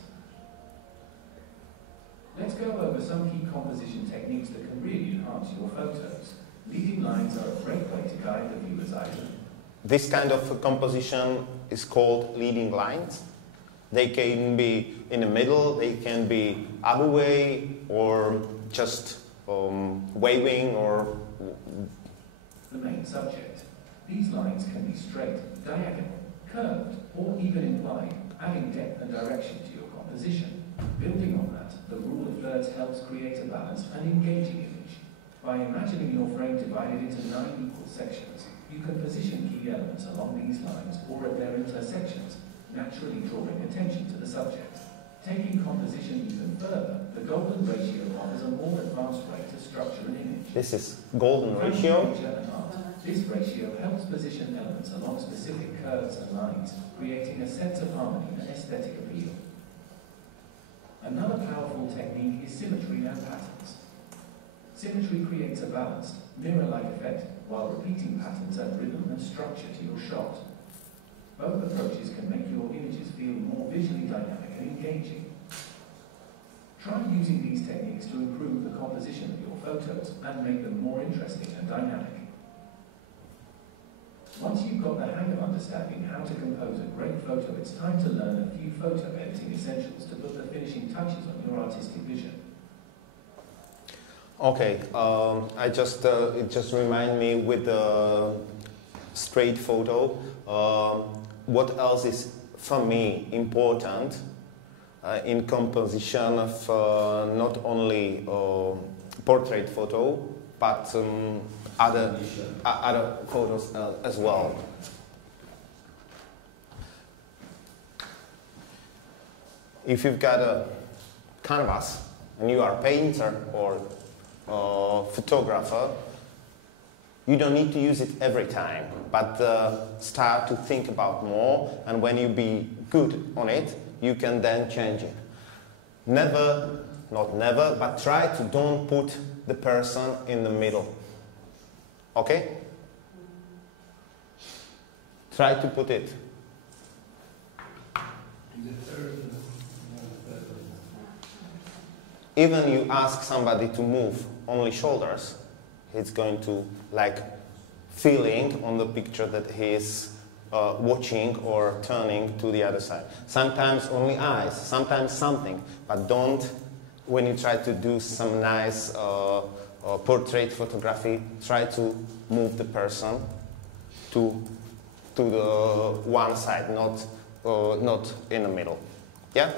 Let's go over some key composition techniques that can really enhance your photos. Leading lines are a great way to guide the viewer's eye. This kind of composition is called leading lines. They can be in the middle, they can be other way, or just waving or... The main subject. These lines can be straight, diagonal, curved, or even implied, adding depth and direction to your composition. Building on that, The rule of thirds helps create a balanced and engaging image. By imagining your frame divided into 9 equal sections, you can position key elements along these lines or at their intersections, naturally drawing attention to the subject. Taking composition even further, the golden ratio offers a more advanced way to structure an image. This is golden ratio. This ratio helps position elements along specific curves and lines, creating a sense of harmony and aesthetic appeal. Another powerful technique is symmetry and patterns. Symmetry creates a balanced, mirror-like effect while repeating patterns add rhythm and structure to your shot. Both approaches can make your images feel more visually dynamic and engaging. Try using these techniques to improve the composition of your photos and make them more interesting and dynamic. Once you've got the hang of understanding how to compose a great photo, it's time to learn a few photo editing essentials to put the finishing touches on your artistic vision. Okay, it just reminded me with the straight photo. What else is for me important in composition of not only portrait photo but other photos as well. If you've got a canvas and you are a painter or photographer, you don't need to use it every time, but start to think about more, and when you be good on it, you can then change it. Never, not never, but try to don't put the person in the middle. Okay? Try to put it. Even you ask somebody to move only shoulders, it's going to like feeling on the picture that he is watching or turning to the other side. Sometimes only eyes, sometimes something, but don't, when you try to do some nice portrait photography, try to move the person to the one side, not in the middle. Yeah?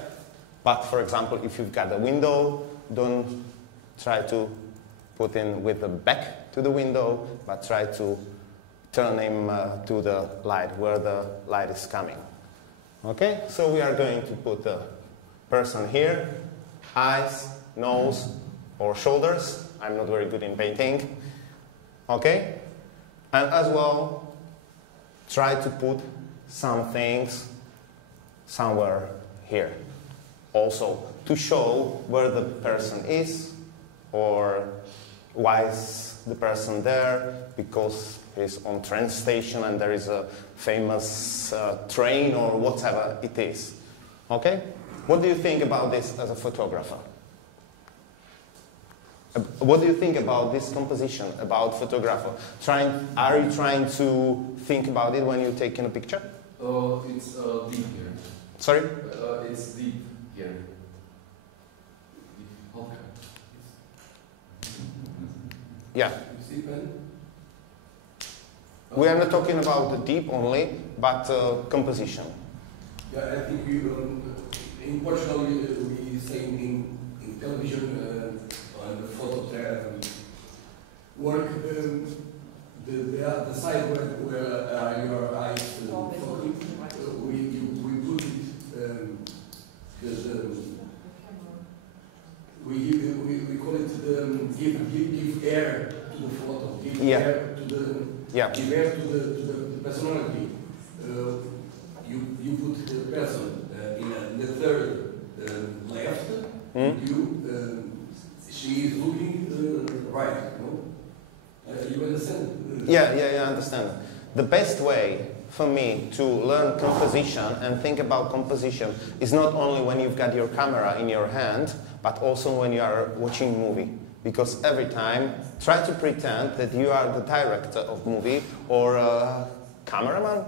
But for example, if you've got a window, don't try to put in with the back to the window, but try to turn him to the light, where the light is coming. Okay? So we are going to put the person here, eyes, nose, or shoulders. I'm not very good in painting. Okay? And as well, try to put some things somewhere here. Also, to show where the person is, or why is the person there, because he's on train station and there is a famous train or whatever it is. Okay? What do you think about this as a photographer? What do you think about this composition, about photographer? Are you trying to think about it when you're taking a picture? It's deep here. Sorry? It's deep here. Okay. Yeah. We are not talking about the deep only, but composition. Yeah, I think in Portugal we say in television and photo work the side where your eyes we put it we call it give air to the photo, give air to the personality. You put the person in the third left. She is looking right. No? You understand? Yeah, I understand. The best way for me to learn composition and think about composition is not only when you've got your camera in your hand, but also when you are watching a movie. Because every time, try to pretend that you are the director of movie or a cameraman,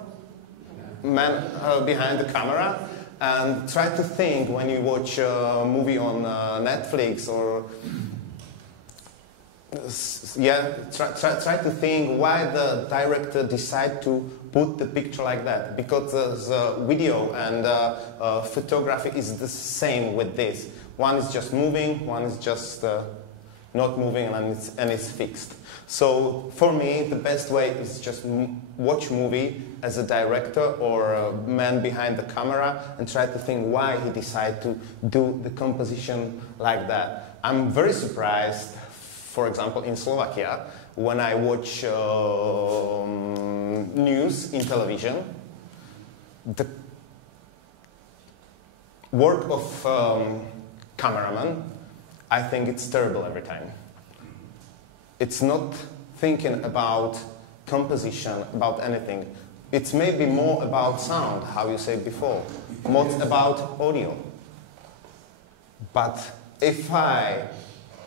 man behind the camera, and try to think when you watch a movie on Netflix or try to think why the director decided to put the picture like that, because the video and photography is the same with this. One is just moving, one is just not moving, and it's fixed. So for me, the best way is just watch movie as a director or a man behind the camera and try to think why he decided to do the composition like that. I'm very surprised, for example, in Slovakia, when I watch news in television, the work of cameraman, I think it's terrible every time. It's not thinking about composition, about anything. It's maybe more about sound, how you said before, more about audio. But if I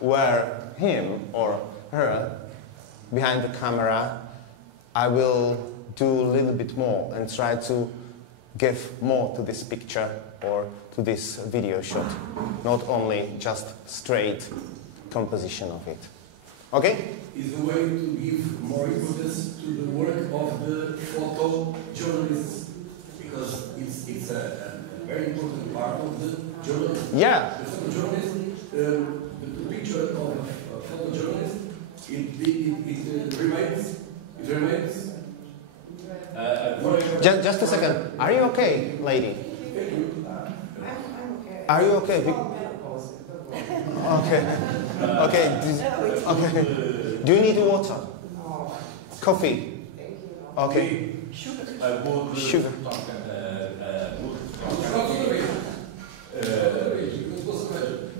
were him or her behind the camera, I will do a little bit more and try to give more to this picture or to this video shot, not only just straight composition of it. Okay? Is a way to give more importance to the work of the photojournalists, because it's a very important part of the journalism. Yeah. The photojournalist, the picture of a photojournalist, it remains. Just a second. Are you okay, lady? Are you okay? Okay. Okay. Do you need water? Coffee? Okay. Sugar.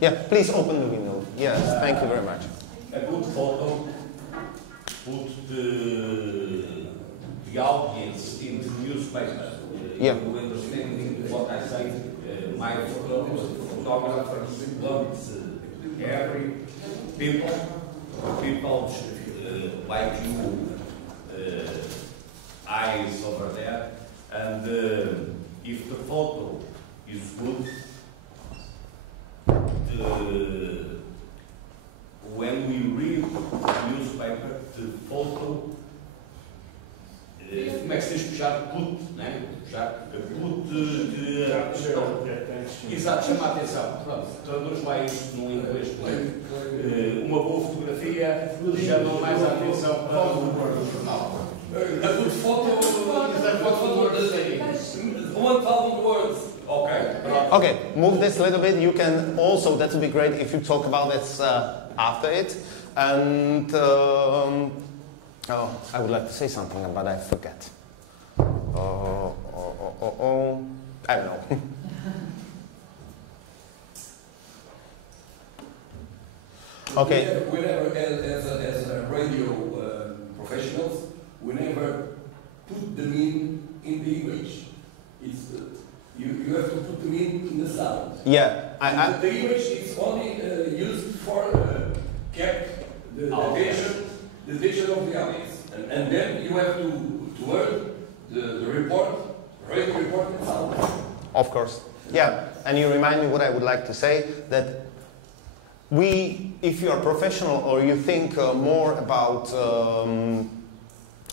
Yeah, please open the window. Yes, thank you very much. A good photo put the audience in the newspaper. Yeah. You understand what I say? My photographers don't every people like you, eyes over there, and if the photo is good, when we read the newspaper, the photo, como é que se diz puxar? Put, né? Puxar, exato, chama a atenção. Pronto, traduz lá isto no inglês. Uma boa fotografia chama mais a atenção para o jornal. A good photo is what photo say. 1,000 words. Okay, move this a little bit. You can also, that would be great if you talk about this after it. And oh, I would like to say something, but I forget. I don't know. Okay. Whenever, as a radio professionals, we never put the meaning in the image. It's you have to put the meaning in the sound. Yeah, the image is only used for keep the attention of the audience, and then you have to learn the report, radio report and sound. Of course, yeah. And you remind me what I would like to say, that if you are professional or you think more about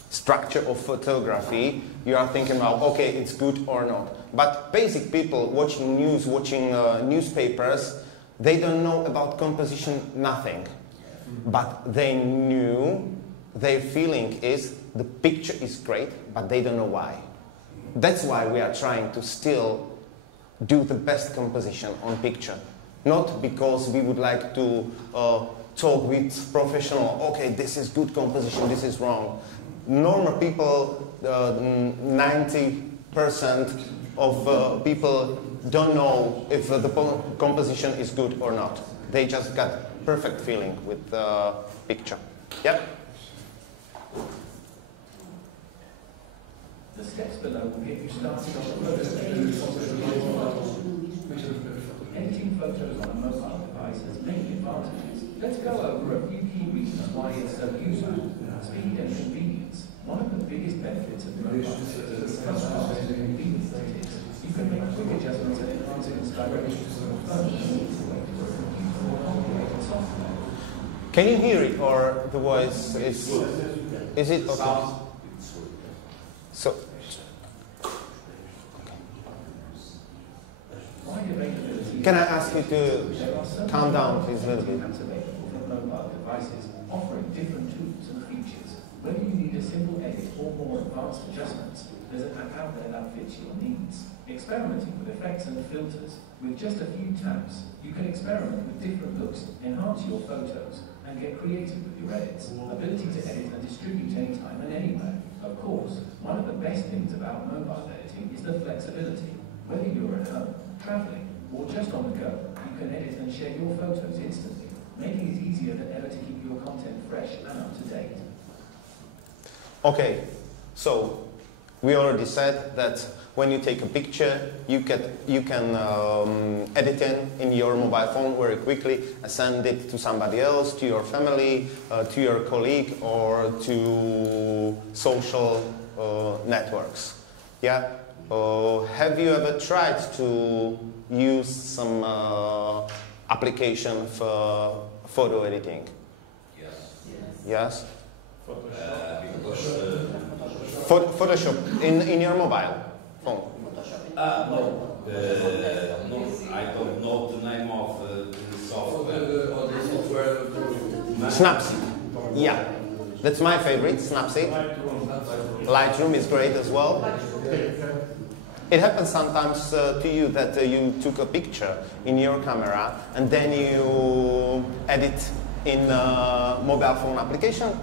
structure of photography, you are thinking about, okay, it's good or not. But basic people watching news, watching newspapers, they don't know about composition, nothing. But they knew, their feeling is, the picture is great, but they don't know why. That's why we are trying to still do the best composition on picture. Not because we would like to talk with professional, okay, this is good composition, this is wrong. Normal people, 90% of people don't know if the composition is good or not. They just got perfect feeling with the picture. Yep? The steps below will get you started on the editing photos on a mobile device has many advantages. Let's go over a few key reasons why it's so useful. Speed and convenience. One of the biggest benefits of mobile is the customized and convenient it is. You can make quick adjustments and enhancements directly from your phone or a computer or calculated software. Can you hear it, or the voice is it okay? So. Can I ask you to calm down, please, a little bit? Mobile devices offering different tools and features. Whether you need a simple edit or more advanced adjustments, there's an app out there that fits your needs. Experimenting with effects and filters. With just a few taps, you can experiment with different looks, enhance your photos, and get creative with your edits. Ability to edit and distribute anytime and anywhere. Of course, one of the best things about mobile editing is the flexibility. Whether you're at home, traveling, or just on the go, you can edit and share your photos instantly, making it easier than ever to keep your content fresh and up to date. Okay, so we already said that when you take a picture, you can edit in your mobile phone very quickly and send it to somebody else, to your family, to your colleague, or to social networks. Yeah. Have you ever tried to use some application for photo editing? Yes. Yes? Because Photoshop in your mobile phone? No. No, I don't know the name of the software. Snapseed. Yeah. That's my favorite, Snapseed. Lightroom is great as well. It happens sometimes to you that you took a picture in your camera and then you edit in a mobile phone application?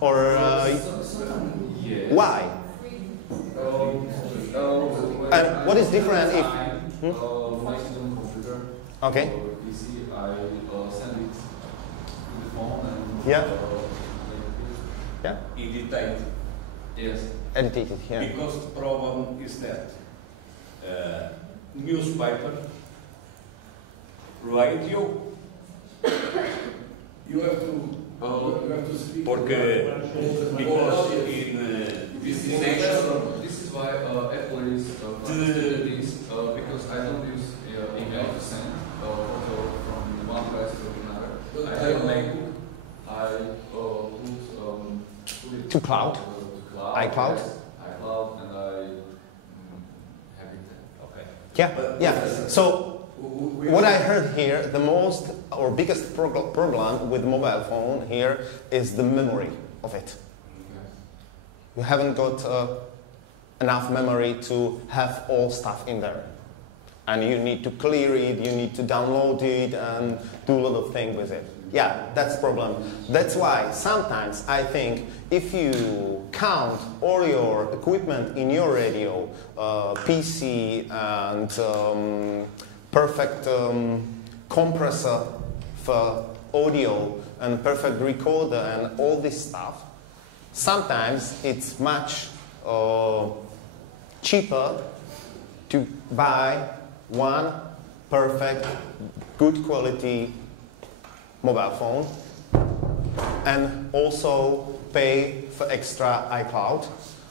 Or why? And what is different if... Okay. PC, I send it to the phone and... Yeah. Yeah. Edited. Yes. Edited, yeah. Because the problem is that newspaper, radio, you have to speak. Porque because in this is why Apple is this because I don't use email to send also from one place to another. I put it to cloud. iCloud. Yes, iCloud, and I have it there. Okay. Yeah, yeah. So what I heard here, the most or biggest problem with mobile phone here is the memory of it. You haven't got enough memory to have all stuff in there. And you need to clear it, you need to download it and do a lot of things with it. Yeah, that's the problem. That's why sometimes I think if you count all your equipment in your radio, PC and perfect compressor for audio and perfect recorder and all this stuff, sometimes it's much cheaper to buy one perfect, good quality mobile phone and also pay for extra iCloud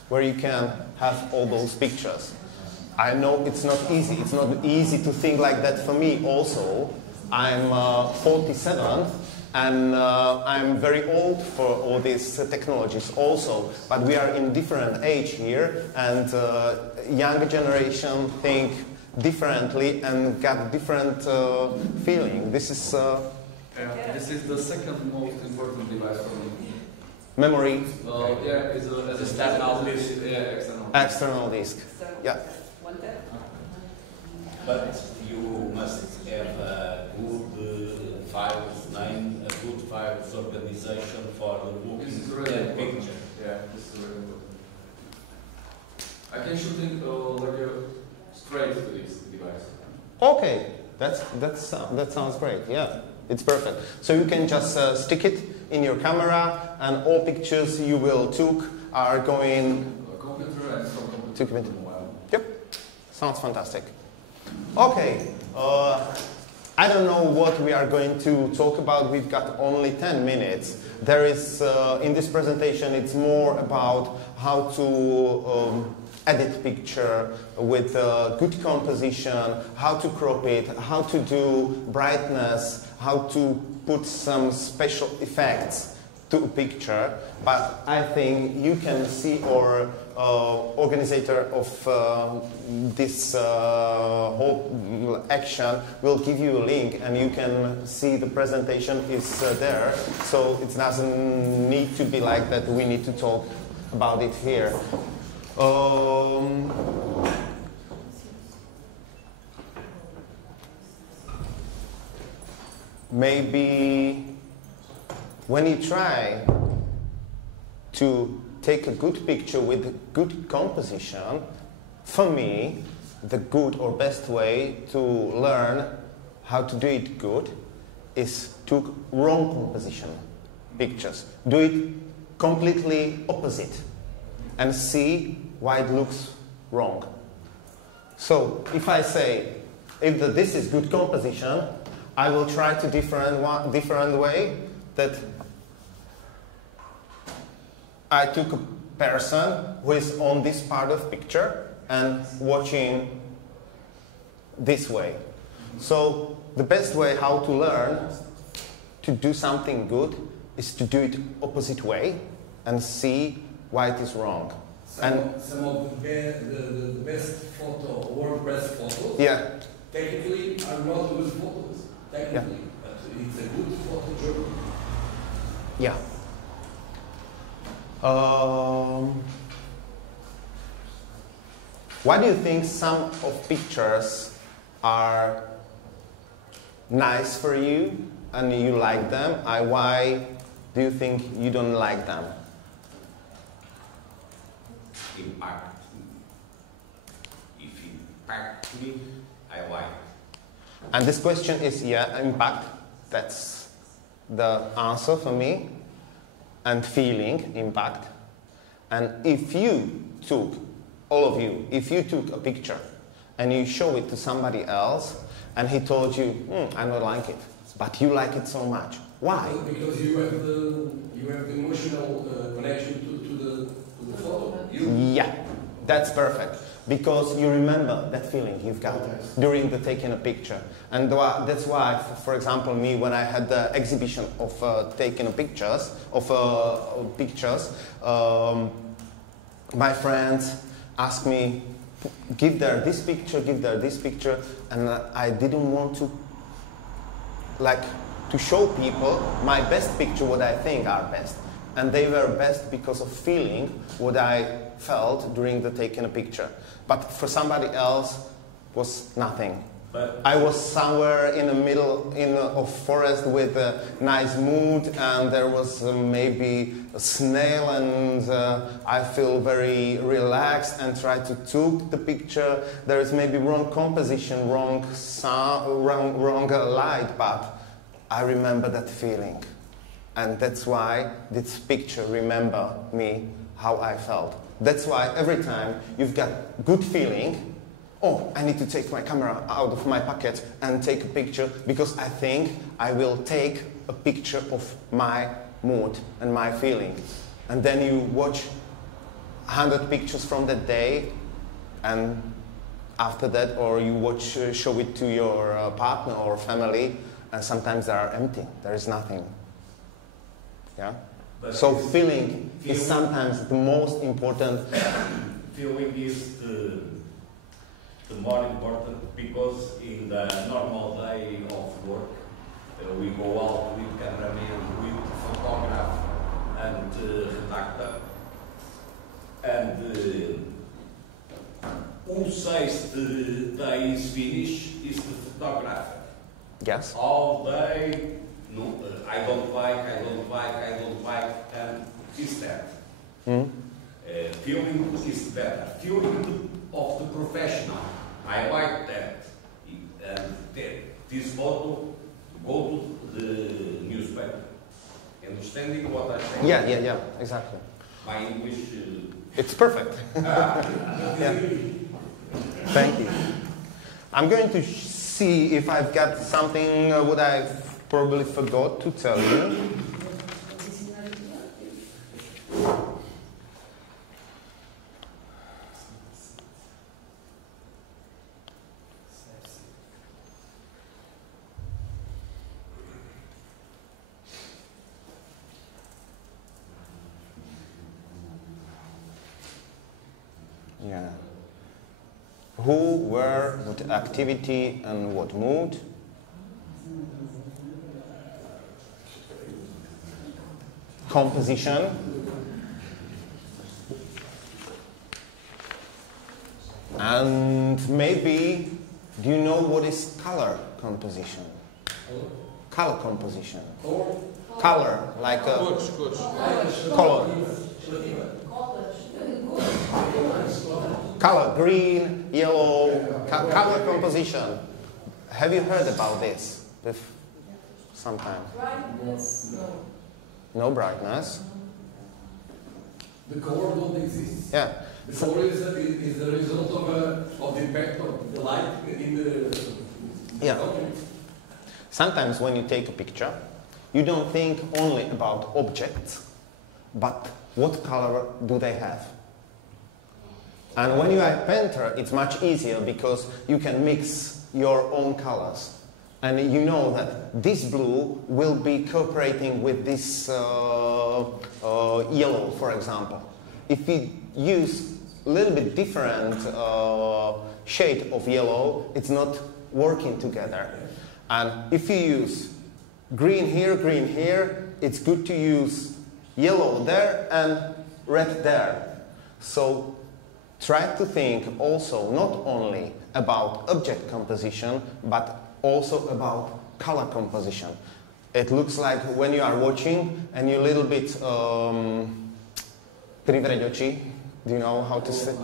where you can have all those pictures. I know it's not easy. It's not easy to think like that for me also. I'm 47 and I'm very old for all these technologies also, but we are in different age here and younger generation think differently and got different feeling. This is this is the second most important device for me. Memory. Yeah, it's as external disk. Yeah, external disk. Yeah. But you must have a good files name, a good files organization for the looking at picture. Yeah, this is very important. I can shoot it like straight to this device. Okay, that sounds great. Yeah, it's perfect. So you can just stick it in your camera, and all pictures you will took are going computer and from to computer. Yep, sounds fantastic. Okay, I don't know what we are going to talk about. We've got only 10 minutes. There is in this presentation, it's more about how to edit picture with good composition, how to crop it, how to do brightness, how to put some special effects to a picture. But I think you can see our organizer of this whole action will give you a link, and you can see the presentation is there. So it doesn't need to be like that. We need to talk about it here. Maybe when you try to take a good picture with a good composition, for me, the good or best way to learn how to do it good is to wrong composition pictures. Do it completely opposite and see why it looks wrong. So if I say, if this is good composition, I will try to different way that I took a person who is on this part of picture and watching this way. So the best way how to learn to do something good is to do it opposite way and see why it is wrong. Some of the best photo, world best photos, yeah, technically are not good photos, technically, yeah, but it's a good photo journal. Yeah. Why do you think some of pictures are nice for you and you like them? Why do you think you don't like them? Impact. If impact me, I like. And this question is, yeah, impact. That's the answer for me. And feeling, impact. And if you took, all of you, if you took a picture and you show it to somebody else and he told you, I don't like it, but you like it so much. Why? Because you have the emotional connection to the photo. Yeah, that's perfect. Because you remember that feeling you've got during the taking a picture. And that's why, for example, me, when I had the exhibition of taking pictures, my friends asked me, give there this picture, and I didn't want to show people my best picture, what I think are best. And they were best because of feeling what I felt during the taking a picture. But for somebody else, was nothing. But I was somewhere in the middle of forest with a nice mood, and there was maybe a snail, and I feel very relaxed and try to take the picture. There is maybe wrong composition, wrong sound, wrong light, but I remember that feeling. And that's why this picture remember me how I felt. That's why every time you've got good feeling, oh, I need to take my camera out of my pocket and take a picture because I think I will take a picture of my mood and my feeling. And then you watch 100 pictures from that day, and after that, or you show it to your partner or family, and sometimes they are empty. There is nothing. Yeah. But so feeling is sometimes the most important. Feeling is the more important because in the normal day of work, we go out with cameraman, with photographer and redactor, and sixth day is finished is the photographer. Yes. All day. No, I don't like, and it's that. Feeling is better. Feeling of the professional. I like that. And this photo go to the newspaper. Understanding what I say? Yeah, exactly. My English... It's perfect. Yeah. Thank you. I'm going to see if I've got something what I've probably forgot to tell you. Yeah. Who, where, what activity, and what mood. Composition. And maybe, do you know what is color composition? Color composition. Color, like a color. Color, green, yellow, color composition. Have you heard about this sometimes? Brightness, no. No brightness. The color don't exist. Yeah. The color is the result of the impact of the light in the yeah. Sometimes when you take a picture, you don't think only about objects, but what color do they have? And when you are a painter, it's much easier because you can mix your own colors. And you know that this blue will be cooperating with this yellow, for example. If we use a little bit different shade of yellow, it's not working together. And if you use green here, it's good to use yellow there and red there. So try to think also not only about object composition, but also about color composition. It looks like when you are watching and you're a little bit privreď oči, do you know how to say?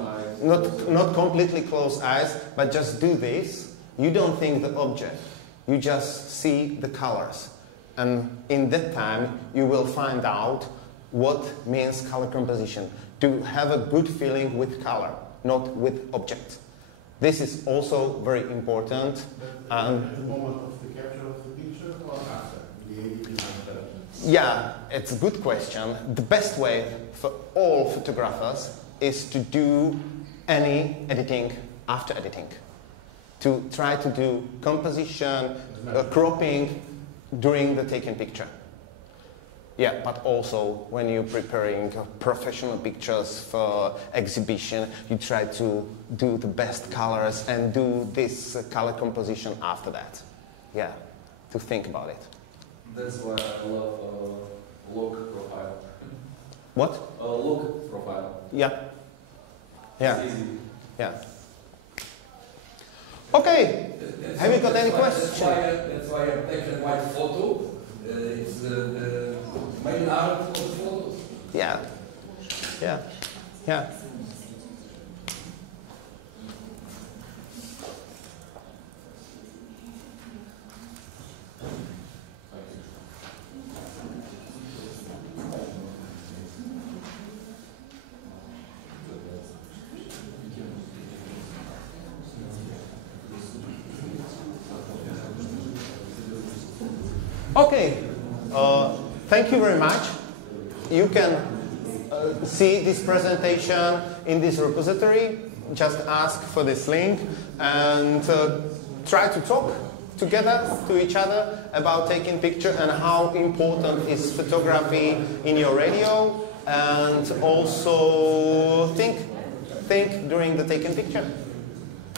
Not completely close eyes, but just do this. You don't think the object, you just see the colors. And in that time, you will find out what means color composition. To have a good feeling with color, not with objects. This is also very important. At the moment of the capture of the picture or after? The editing after? Yeah, it's a good question. The best way for all photographers is to do any editing after editing. To try to do composition, cropping during the taking picture. Yeah, but also when you're preparing professional pictures for exhibition, you try to do the best colors and do this color composition after that. Yeah, to think about it. That's why I love look profile. What? Look profile. Yeah. Yeah. It's easy. Yeah. Okay. Have you got any questions? That's why I take a white photo. It's the main art of the photo. Yeah. Yeah. Yeah. Okay, thank you very much. You can see this presentation in this repository. Just ask for this link and try to talk together to each other about taking picture and how important is photography in your radio, and also think during the taking picture.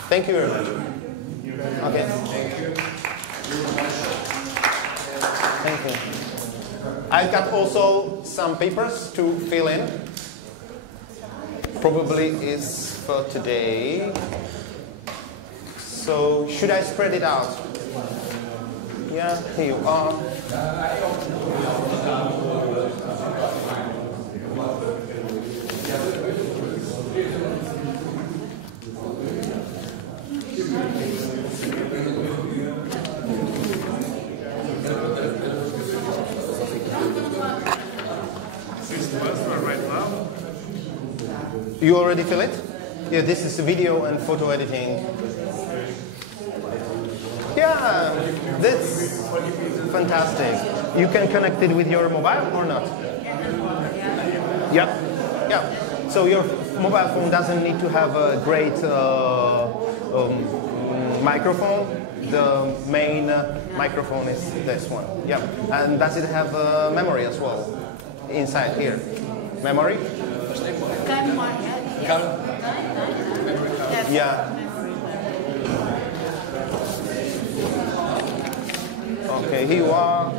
Thank you very much. Okay. Thank you. Thank you. I've got also some papers to fill in. Probably is for today. So should I spread it out? Yeah, here you are. You already fill it? Yeah, this is video and photo editing. Yeah, that's fantastic. You can connect it with your mobile or not? Yeah, yeah. So your mobile phone doesn't need to have a great microphone. The main microphone is this one. Yeah, and does it have memory as well inside here? Memory? Yeah. Okay, here you are.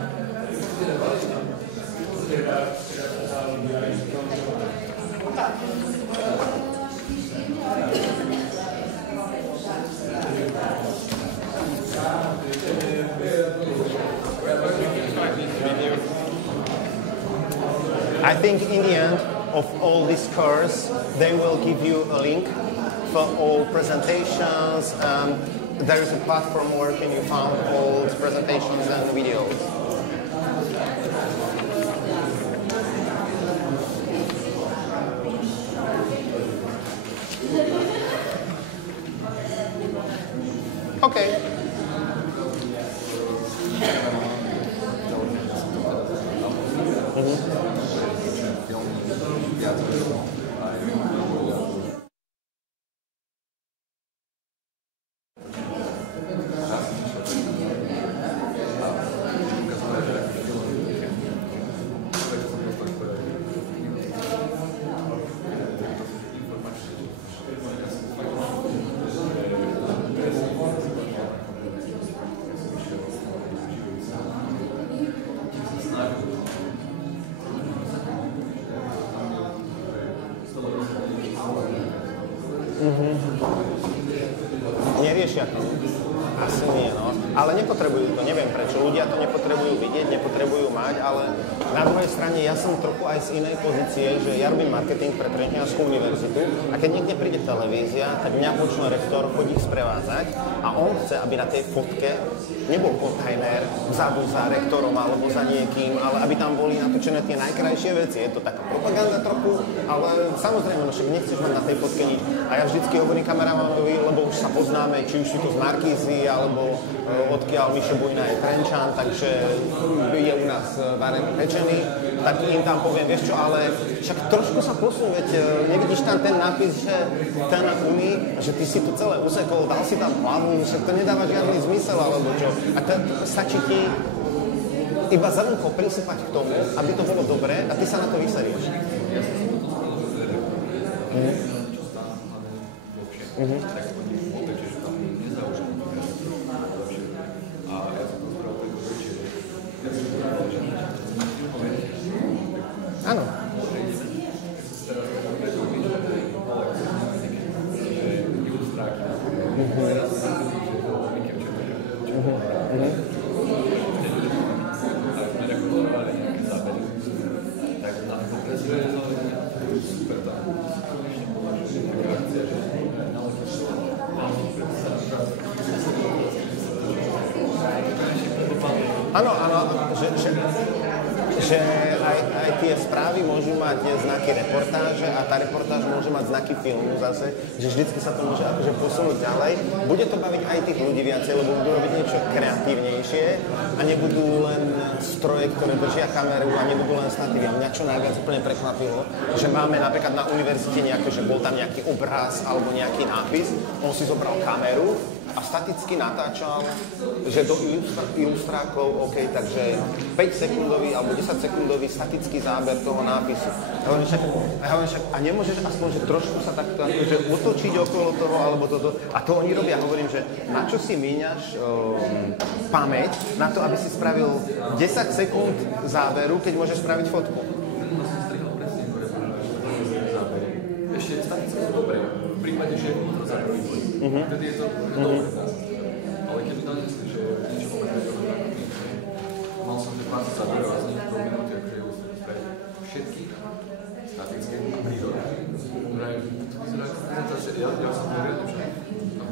I think in the end of all these courses, they will give you a link for all presentations. There is a platform where can you find all presentations and videos. Okay. Neriešia to. Asi nie, no. Ale nepotrebujú to, neviem prečo. Ľudia to nepotrebujú vidieť, nepotrebujú mať, ale na druhej strane ja som trochu aj z inej pozície, že ja robím marketing pre Trenčianskú univerzitu a keď niekde príde televízia, tak mňa počne rektor chodí sprevádzať a on chce, aby na tej fotke nebol kontajner vzadu za rektorom alebo za niekým, ale aby tam boli natočené tie najkrajšie veci. Je to taká propaganda trochu, ale samozrejme, no však nechceš mať na tej fotke nič. A ja vždycky hovorím kameramanovi, lebo už sa poznáme, či už sú to z Markízy, alebo odkiaľ Mišo Bujna je Trenčan, takže je u nás varený pečený, tak im tam poviem, vieš čo, ale však trošku sa posun, veď nevidíš tam ten nápis, že ten Uni, že ty si to celé usekol, dal si tam hlavu, však to nedáva žiadny zmysel, alebo čo. A stačí ti iba zrnko prisypať k tomu, aby to bolo dobré a ty sa na to vyserieš. Áno. Áno, že aj tie správy môžu mať znaky reportáže a tá reportáž môže mať znaky filmu zase, že vždycky sa to môže akože posunúť ďalej. Bude to baviť aj tých ľudí viacej, lebo budú robiť niečo kreatívnejšie a nebudú len stroje, ktoré držia kameru a nebudú len statívy. A mňa čo najviac úplne prekvapilo, že máme napríklad na univerzite nejaké, že bol tam nejaký obraz alebo nejaký nápis, on si zobral kameru a staticky natáčal, že do ilustrákov, OK, takže 5 sekundový alebo 10 sekundový statický záber toho nápisu. A nemôžeš aspoň, že trošku sa takto akože otočiť okolo toho, alebo toto. A to oni robia, hovorím, že na čo si míňaš pamäť, na to, aby si spravil 10 sekúnd záberu, keď môžeš spraviť fotku. Ešte staticky sú dobré, v prípade, že je to za prvý boj. Vtedy je to dobré. Ale keby tam dneska, že niečo konkrétne, mal som, že 20 záberov a z nich do minúty, akože všetky statické prírodné. Ja som to riadne však.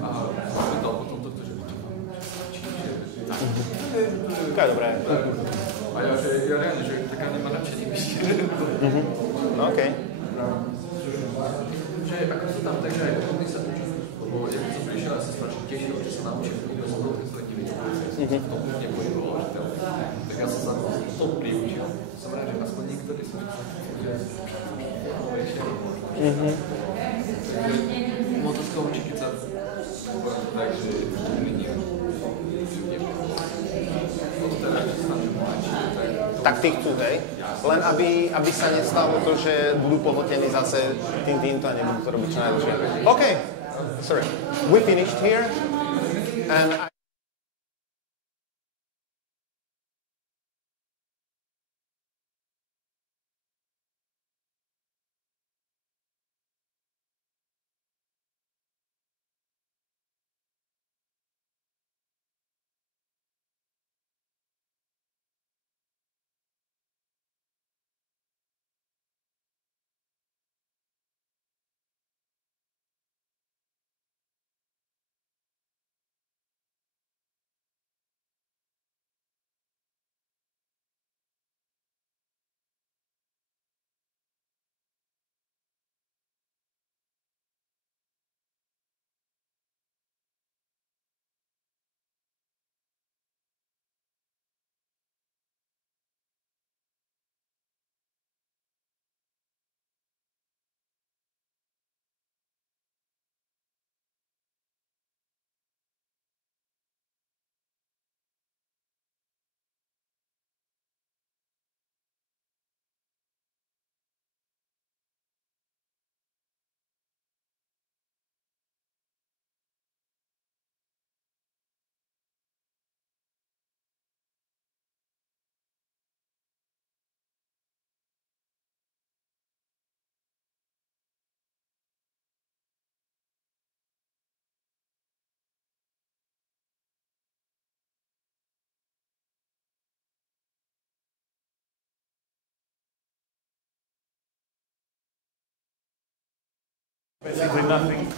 A pýtal potom toto, že to je dobré. A ja reálne, že taká nemá nadšenie myšť. OK. Že ako sa tam takže aj ochotný sa učí. Lebo ja keď som prišiel, ja sa strašne tešil, že sa naučím video z toho, keď som nevedel, že v tom nepohyboval. Tak ja som sa to priučil. Som rád, že aspoň niektorí sú bolo to z toho učiť, keď sa takže tak tí chcú, hej? Len aby sa nestalo to, že budú pohltení zase týmto a nebudú to robiť čo najlepšie. OK, sorry, we finished here, and basically nothing.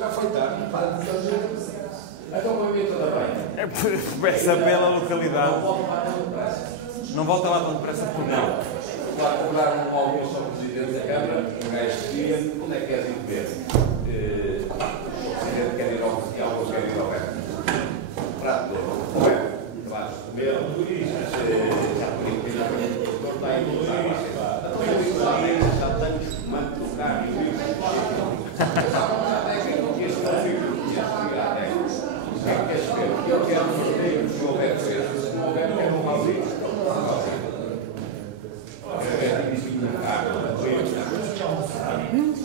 Já foi tarde. Então o movimento da bem. Começa pela localidade. Não volta lá tão depressa por não. Lá cobrar um almoço ao Presidente da Câmara, um gajo dizia, onde é que queres ir comer? O Presidente quer ir ao oficial ou quer ir ao resto? Prato de comer. Vais comer, já por isso, não está aí, não está já estamos fumando no carro e o eu quero fazer, se houver coisas, se não houver, quero um malzinho.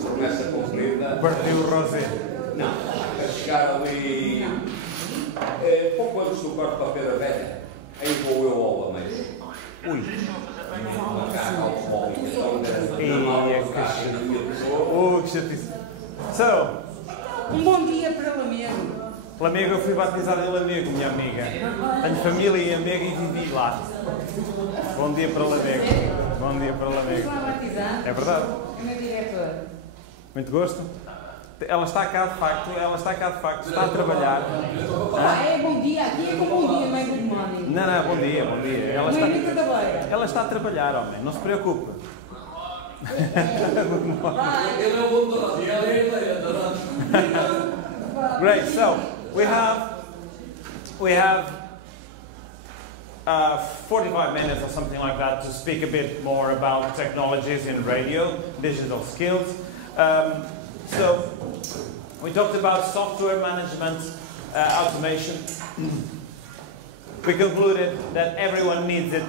Começa a comprida. Partiu o rosé. Não, a chegar ali. Pouco antes do corte para a Pedra Velha, aí vou eu ao Lameiro. Ui. Uma carga automóvel. Que chatice. So. Bom dia para Lamego. Lamego, eu fui batizado em Lamego, minha amiga. Tenho família em Lamego e vivi lá. Bom dia para Lamego. Bom dia para Lamego. Estou a batizar? É verdade. É meu diretor. Muito gosto. Ela está cá de facto, está a trabalhar. É bom dia, aqui é com bom dia, não é good morning. Não, bom dia. Ela está a trabalhar, homem, não se preocupe. Great. So we have 45 minutes or something like that to speak a bit more about technologies in radio, digital skills. So we talked about software management, automation. We concluded that everyone needs it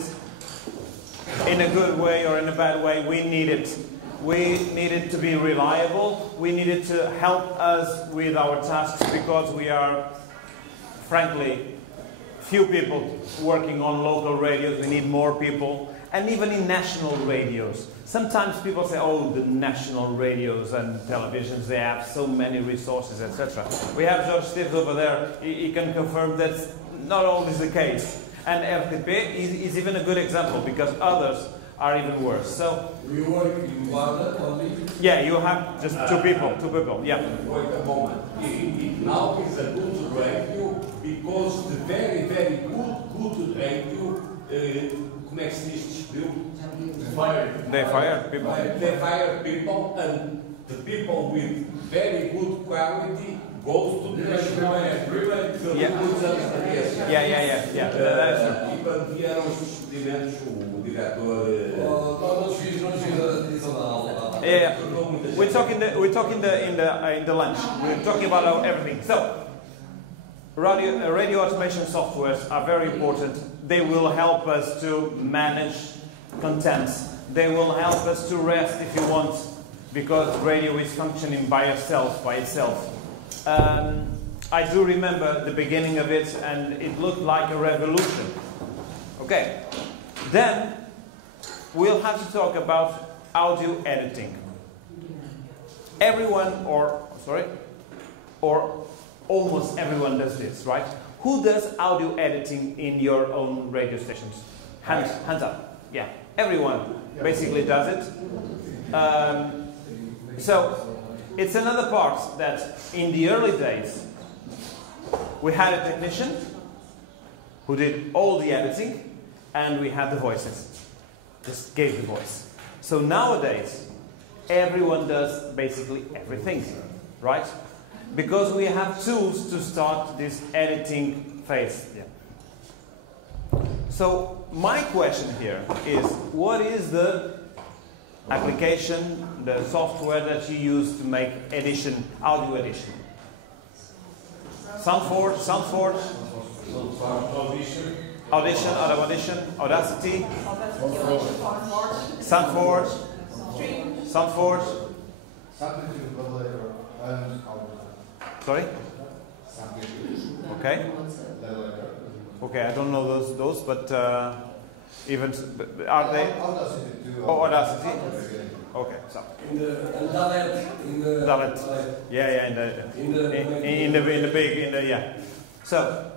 in a good way or in a bad way. We need it. We need it to be reliable. We need it to help us with our tasks because we are, frankly, few people working on local radios. We need more people. And even in national radios. Sometimes people say, oh, the national radios and televisions, they have so many resources, etc. We have George Steves over there. He can confirm that's not always the case. And RTP is even a good example because others are even worse. So we work in Guarda only? Yeah, you have just two people, yeah. Wait a moment. It now is a good radio because the very, very good radio, como é que se diz, despediu? They fired people. They fired people and the people with very good quality goes to the national radio. Yeah. E quando vieram os despedimentos, o diretor... Yeah. We're talking in the lunch. We're talking about everything. So, radio automation softwares are very important. They will help us to manage contents. They will help us to rest if you want, because radio is functioning by itself. I do remember the beginning of it, and it looked like a revolution. Okay, then we'll have to talk about audio editing. Everyone, or almost everyone does this, right? Who does audio editing in your own radio stations? Hands up. Yeah, everyone basically does it. So it's another part that in the early days we had a technician who did all the editing and we had the voices. Just gave the voice. So nowadays everyone does basically everything, right? Because we have tools to start this editing phase. Yeah. So my question here is, what is the application, the software that you use to make audio edition? Soundforge, Audition, Audacity, Soundforge. Sorry? Okay, I don't know those, but even are they? Audacity. Okay, so. In the Dalet. Yeah. So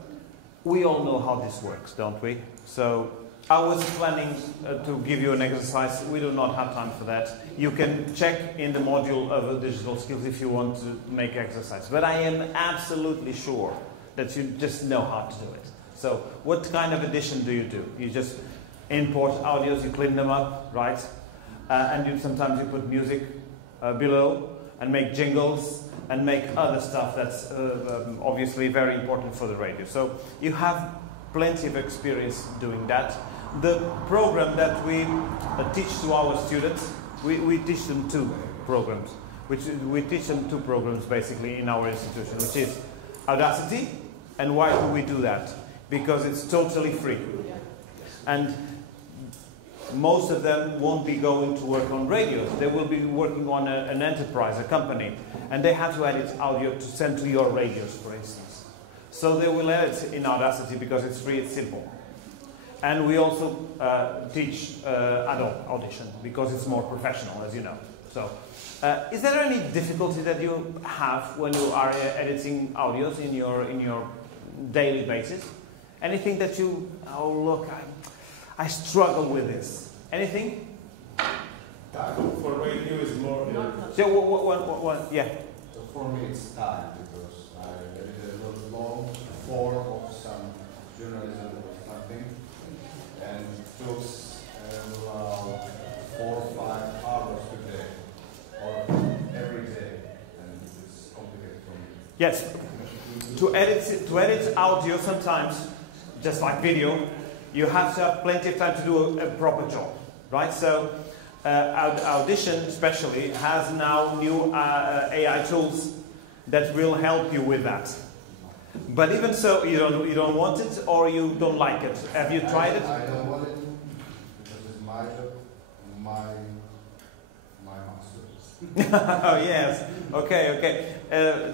we all know how this works, don't we? So I was planning to give you an exercise. We do not have time for that. You can check in the module of digital skills if you want to make exercise. But I am absolutely sure that you just know how to do it. So what kind of edition do? You just import audios, you clean them up, right? And sometimes you put music below and make jingles and make other stuff that's obviously very important for the radio. So you have plenty of experience doing that. The program that we teach to our students, we teach them two programs. We teach them two programs basically in our institution, which is Audacity. And why do we do that? Because it's totally free. And most of them won't be going to work on radios. They will be working on an enterprise, a company. And they have to edit audio to send to your radios, for instance. So they will edit in Audacity because it's free, it's simple. And we also teach adult audition because it's more professional, as you know. So, is there any difficulty that you have when you are editing audios in your daily basis? Anything that you, oh look, I struggle with this. Anything? For radio is more. So what? Yeah. So for me it's time because there is a long form of some journalism or something, and it took 4 or 5 hours a day or every day, and it's complicated for me. Yes. To edit audio sometimes, just like video, you have to have plenty of time to do a proper job, right? So Audition especially has now new AI tools that will help you with that. But even so, you don't want it or you don't like it. Have you tried it? I don't want it because it's my job, my master. Oh yes. Okay.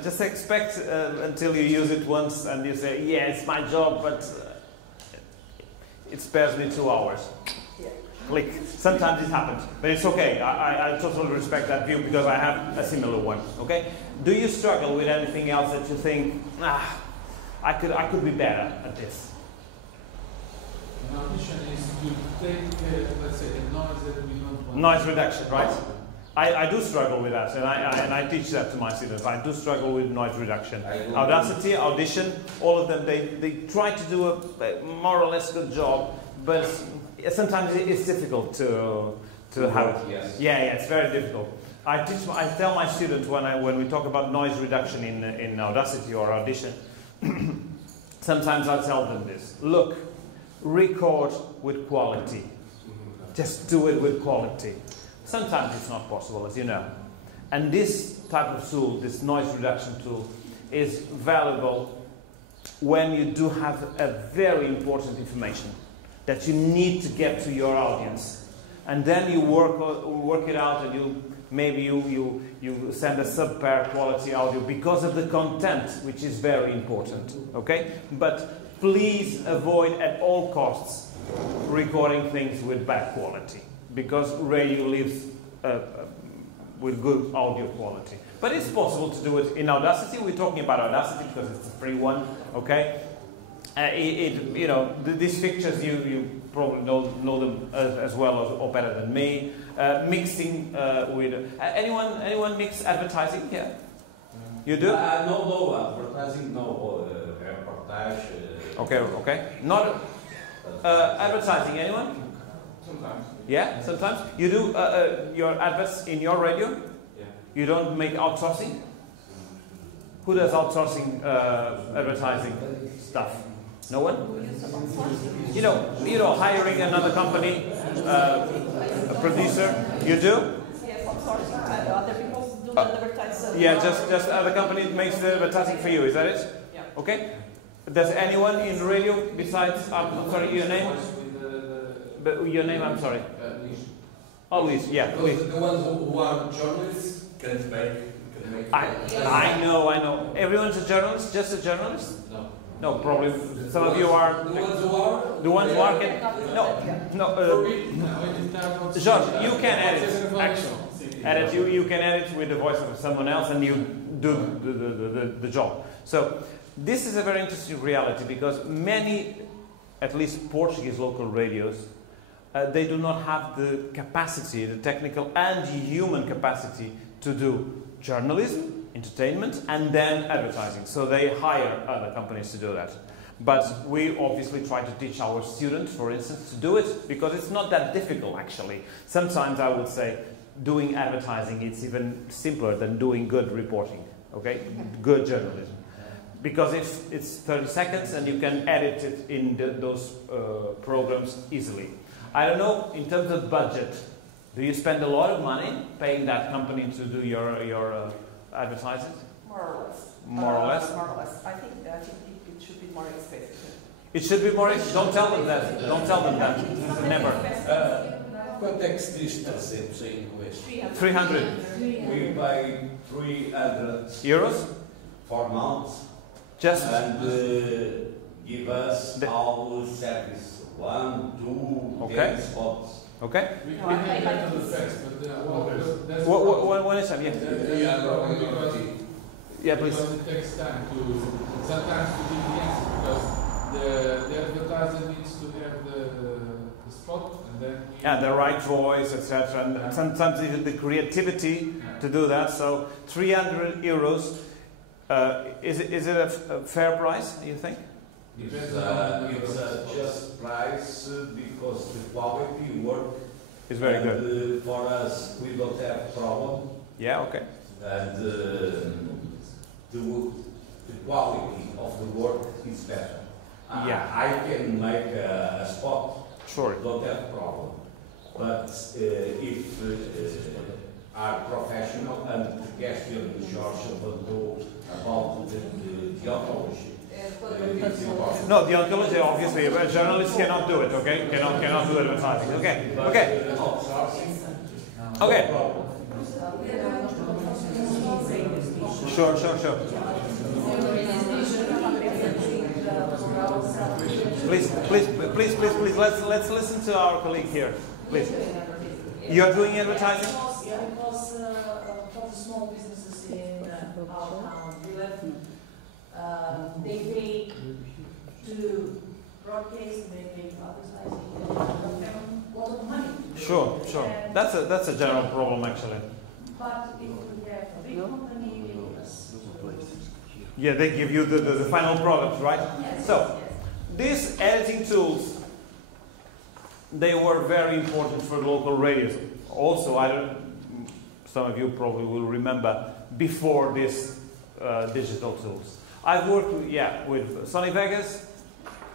Just expect until you use it once and you say, yeah, it's my job, but it spares me 2 hours. Click. Sometimes it happens, but it's okay. I totally respect that view because I have a similar one. Okay. Do you struggle with anything else that you think, I could be better at this? An audition is to take, let's say, the noise that we don't want. Noise reduction, right? I do struggle with that, and I teach that to my students. I do struggle with noise reduction. Audacity, Audition, all of them, they try to do a more or less good job, but sometimes it's difficult to have it. Yes. Yeah, it's very difficult. I tell my students when we talk about noise reduction in Audacity or Audition, sometimes I tell them this: look, record with quality. Just do it with quality. Sometimes it's not possible, as you know. And this type of tool, this noise reduction tool, is valuable when you do have a very important information that you need to get to your audience. And then you work it out, and maybe you send a subpar quality audio because of the content, which is very important. Okay? But please avoid at all costs recording things with bad quality, because radio lives with good audio quality. But it's possible to do it in Audacity. We're talking about Audacity because it's a free one, okay? These pictures, you probably know them as well or better than me. Mixing with... anyone mix advertising? Yeah. You do? No, advertising, no. Reportage. Okay. Not advertising, anyone? Sometimes. Yeah, sometimes. You do your adverts in your radio? Yeah. You don't make outsourcing? Who does outsourcing advertising stuff? No one? You know, hiring another company, a producer. You do? Yes, outsourcing. Other people do the advertising. Yeah, just other company makes the advertising for you. Is that it? Yeah. Okay. Does anyone in radio besides? Your name? Your name, I'm sorry. Oh, Luis, yeah. Luis. The ones who are journalists can make. I know. Everyone's a journalist? Just a journalist? No, probably some of you are. The ones who are can. No. George, you can edit. Actually, you can edit with the voice of someone else, and you do the job. So this is a very interesting reality because many at least Portuguese local radios, they do not have the capacity, the technical and human capacity to do journalism, entertainment, and then advertising. So they hire other companies to do that. But we obviously try to teach our students, for instance, to do it, because it's not that difficult, actually. Sometimes I would say doing advertising, it's even simpler than doing good reporting, okay? Good journalism. Because it's 30 seconds and you can edit it in those programs easily. I don't know, in terms of budget, do you spend a lot of money paying that company to do your advertising? More or less. More or less? More or less. I think it should be more expensive. It should be more expensive. Don't tell them that. Don't tell them that. Never. Quanto é que se diz 300 em inglês? 300. We pay 300 euros for months. Just and give us all service. 1, 2, 10 spots. Okay. We can get to the facts, but that's one is yeah. Yeah, please. Because it takes time to sometimes to give the answer because the advertiser needs to have the spot and then the right voice, etc. And sometimes even the creativity to do that. So 300 euros. Is it a fair price, you think? It's a just price because the quality work is very good. For us, we don't have problem. Yeah, okay. And the quality of the work is better. Yeah. I can make a spot. Sure. Don't have problem. But if are professional and the question Jorge levantou about the deontology. No, deontology obviously, but journalists cannot do it. Okay, cannot do advertising. Okay, okay, okay. Sure. Please. Let's listen to our colleague here. Please. You are doing advertising? Yeah, because for the small businesses in our town, they pay to broadcast, they pay to advertising, a lot of money. Sure. That's a general problem actually. But if we have a big company, yeah, they give you the final product, right? Yes. So these editing tools, they were very important for local radios. Also, some of you probably will remember before these digital tools. I've worked with Sony Vegas,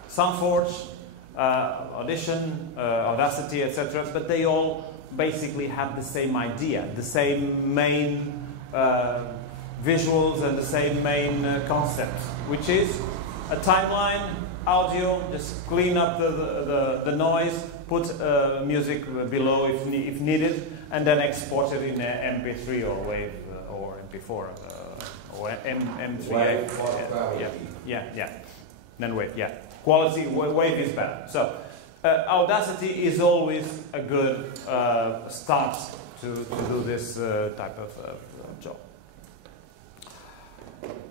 Soundforge, Audition, Audacity, etc. But they all basically have the same idea, the same main visuals and the same main concept, which is a timeline, audio, just clean up the noise, put music below if needed, and then export it in MP3 or WAV or MP4 or M3A. Yeah. Then WAV, yeah. Quality, WAV is better. So Audacity is always a good start to do this type of job.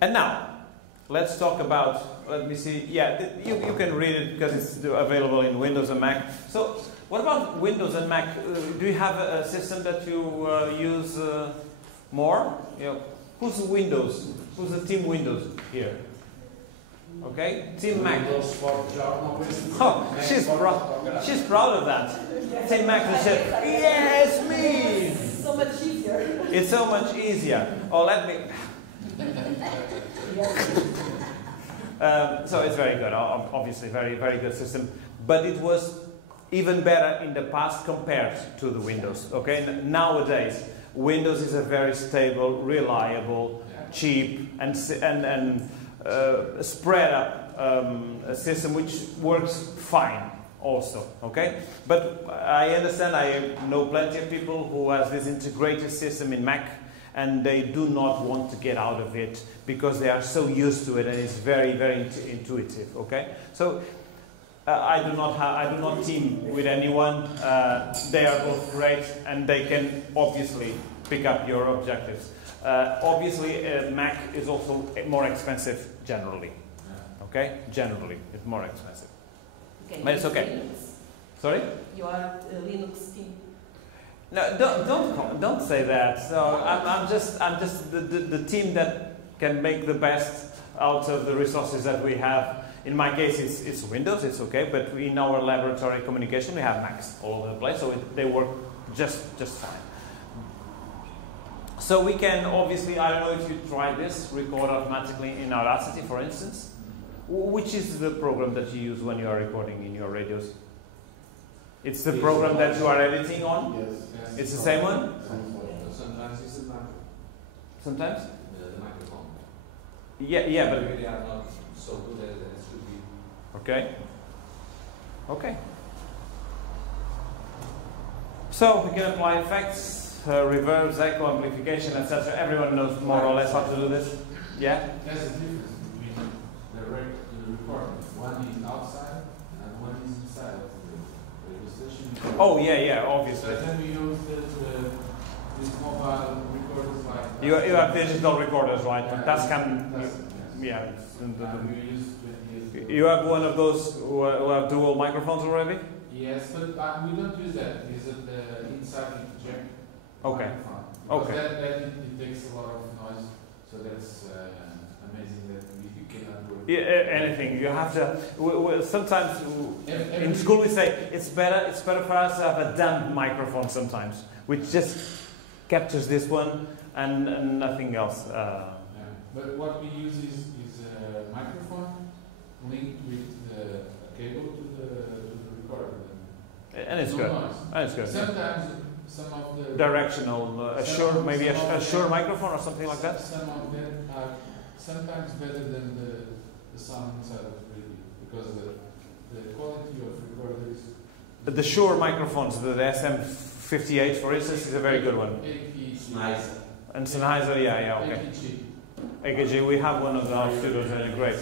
And now, let's talk about, let me see, you can read it because it's available in Windows and Mac. So, what about Windows and Mac? Do you have a system that you use more? Who's Windows? Who's the Team Windows here? Okay, Team Mac. Oh, she's proud of that. Team Mac said, yes, me! It's so much easier. It's so much easier. Oh, let me... So it's very good, obviously very, very good system. But it was even better in the past compared to the Windows. Okay, nowadays Windows is a very stable, reliable, cheap, and spread up system which works fine also. Okay, but I understand. I know plenty of people who has this integrated system in Mac, and they do not want to get out of it because they are so used to it, and it's very, very intuitive. Okay, so I do not team with anyone. They are both great, and they can obviously pick up your objectives. Obviously, Mac is also more expensive generally. Okay, generally it's more expensive. Can But it's you use okay. Linux? Sorry? You are Linux team. No, don't say that. So I'm just the team that can make the best out of the resources that we have. In my case, it's Windows, it's okay, but in our laboratory communication, we have Macs all over the place, so they work just fine. So we can obviously, I don't know if you tried this, record automatically in Audacity, for instance. Which is the program that you use when you are recording in your radios? It's the program that you are editing on? Yes. It's the same one? Sometimes it's the microphone. Sometimes? The microphone. Yeah, but... Maybe they are not so good as it should be. Okay. Okay. So we can apply effects, reverbs, echo, amplification, etc. Everyone knows more or less how to do this. Yeah? There's a difference between the recording. One is outside and one is inside of the radio station. Oh, yeah, obviously. So then we use these mobile recorders like... You have digital recorders, right? Yeah. You have one of those who have dual microphones already? Yes, but we don't use that. It's the inside jack. Okay. Microphone. Okay. Because that it takes a lot of noise, so that's amazing that we cannot work. Yeah, anything. You have to. Sometimes in school we say it's better for us to have a dumb microphone sometimes, which just captures this one and nothing else. Yeah. But what we use is a microphone linked with the cable to the recorder. And it's good. Noise. And it's good. Sometimes some of the directional, maybe a Shure microphone or something like that. Some of them are sometimes better than the sound inside of the radio because the quality of recorders. The Shure microphones, the SM58 for instance, is a very good one. Sennheiser. And Sennheiser, yeah, okay. AKG, we have one of the our studios and it's great.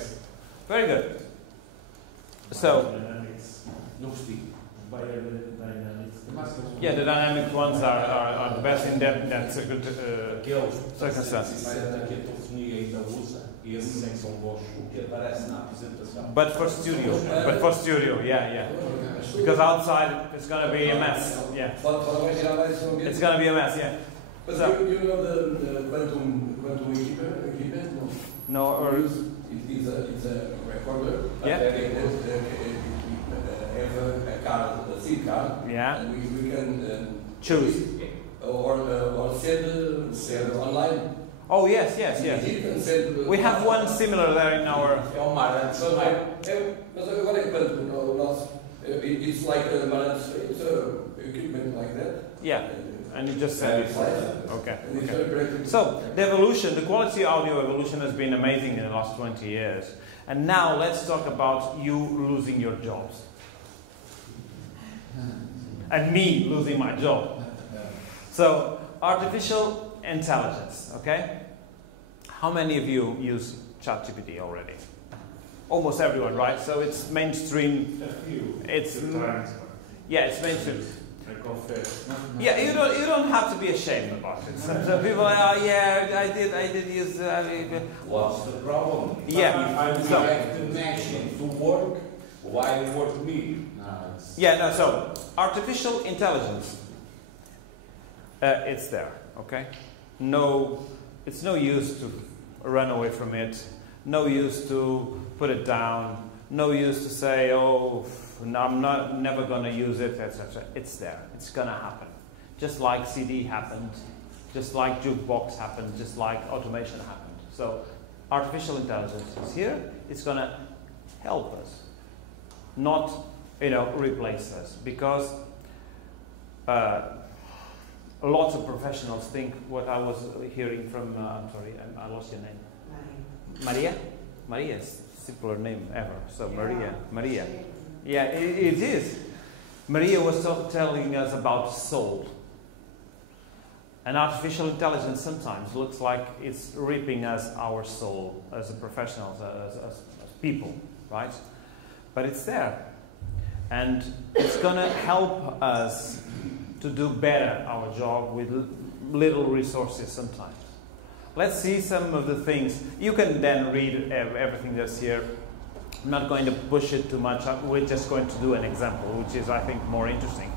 Very good. So, yeah, the dynamic ones are the best in that circumstance. But for studio, yeah. Because outside it's gonna be a mess. Yeah. It's gonna be a mess, yeah. But you know the quantum equipment? No, or it's a recorder. Yeah. They have a card, a SIM card. Yeah. And we can choose or send online. Oh yes. We have one similar there in our. It's like it's equipment like that. Yeah. And you just said it. Okay. So the evolution, the quality audio evolution has been amazing in the last 20 years. And now let's talk about you losing your jobs. And me losing my job. So artificial intelligence, okay? How many of you use ChatGPT already? Almost everyone, right? So it's mainstream. A few. It's mainstream. I confess. Yeah, you don't have to be ashamed about it. Some people are, oh yeah, I did use. What's the problem? Yeah. If I have the machine to work, why work me? So artificial intelligence. It's there, okay? No, it's no use to run away from it. No use to put it down. No use to say, oh, I'm never going to use it, etc. It's there. It's going to happen. Just like CD happened, just like jukebox happened, just like automation happened. So artificial intelligence is here. It's going to help us, not replace us, because lots of professionals think what I was hearing from. I'm sorry, I lost your name. Maria. Maria is simpler name ever. So Maria. Yeah, it is. Maria was telling us about soul. And artificial intelligence sometimes looks like it's ripping us our soul as a professionals, as people, right? But it's there. And it's going to help us to do better our job with little resources sometimes. Let's see some of the things. You can then read everything that's here I'm not going to push it too much. We're just going to do an example, which is, I think, more interesting.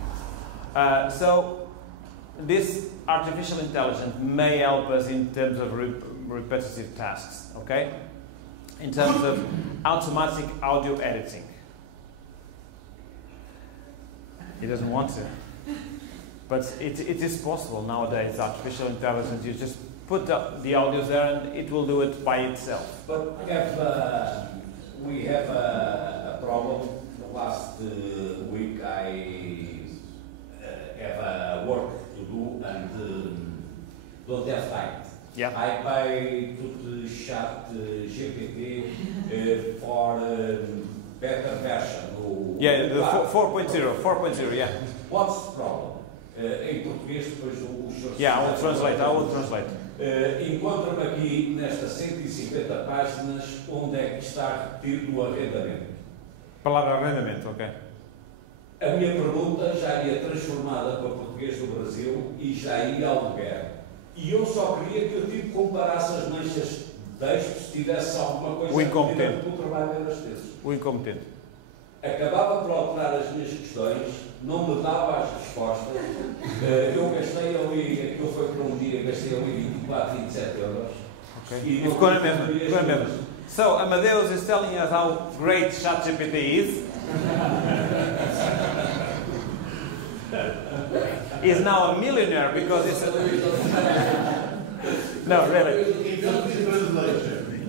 So this artificial intelligence may help us in terms of repetitive tasks, okay? In terms of automatic audio editing. He doesn't want to. But it is possible nowadays, artificial intelligence. You just put the audios there and it will do it by itself. But we have a problem. Last week I have a work to do and don't have time. Yeah. I pay to the chat GPT for better version. Yeah, the 4.0, yeah. What's the problem? Em português, depois os senhores... Yeah, I will translate. Encontra-me aqui nestas 150 páginas onde é que está repetido o arrendamento. Palavra arrendamento, ok. A minha pergunta já ia transformada para português do Brasil e já ia ao lugar. E eu só queria que o tipo comparasse as manchas de texto, se tivesse alguma coisa o incompetente. Que o trabalho era textos. O incompetente. Acabava por alterar as minhas questões, não me dava as respostas. Eu gastei ali, aquilo foi por um dia, gastei ali 24, 27 euros. Okay. E ficou na mesma. So, Amadeus is telling us how great ChatGPT is. He's now a millionaire because it's No, really.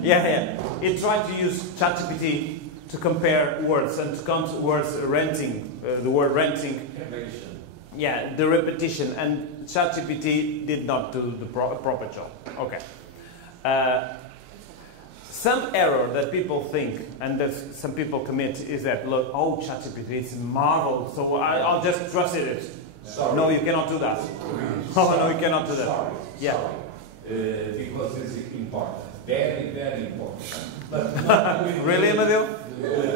Yeah. He tried to use ChatGPT to compare words and to count words renting, the word renting. Yeah, the repetition, and ChatGPT did not do the proper job. Okay. Some error that people think and that some people commit is that, look, oh, ChatGPT is marvel, so I'll just trust it. Sorry. No, you cannot do that. Oh, no, you cannot do that. Sorry. Yeah. Because it's important. Very, very important. But not with really, Amadeu?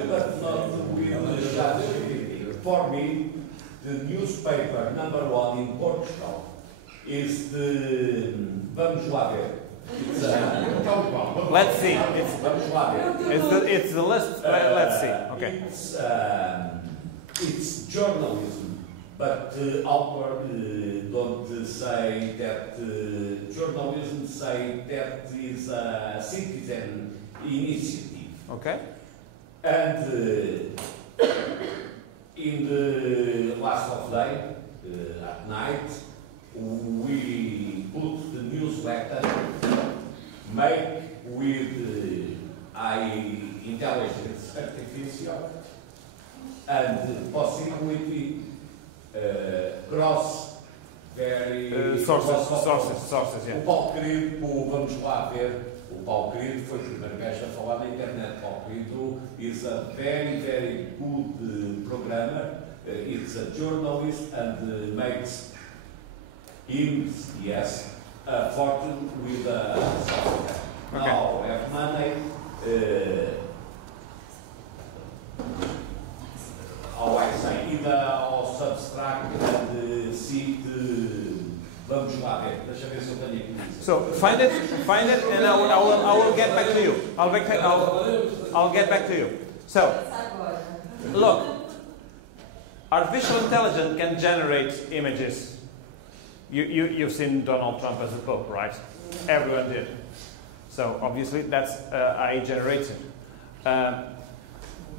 But not with ChatGPT. For me, the newspaper #1 in Portugal is the Vamos Lá Ver. Let's see. It's the list. Let's see. Okay. It's journalism, but author don't say that journalism say that is a citizen initiative. Okay. And in the last of day at night we put the newsletter make with intelligence artificial and possibility cross very sources, yeah. O Paulo Querido, o Vamos Lá Ver, o Paulo Querido foi o primeiro gajo a falar na internet. Paulo Querido is a very, very good programmer. It's a journalist and makes him, yes, a fortune with software. Okay. Now have money. How I say, either or subtract and see Vamos Lá Ver. Deixa ver se eu tenho aqui. So find it, and I will get back to you. I'll get back to you. So look, artificial intelligence can generate images. You've seen Donald Trump as a pope, right? Everyone did. So obviously that's AI generated.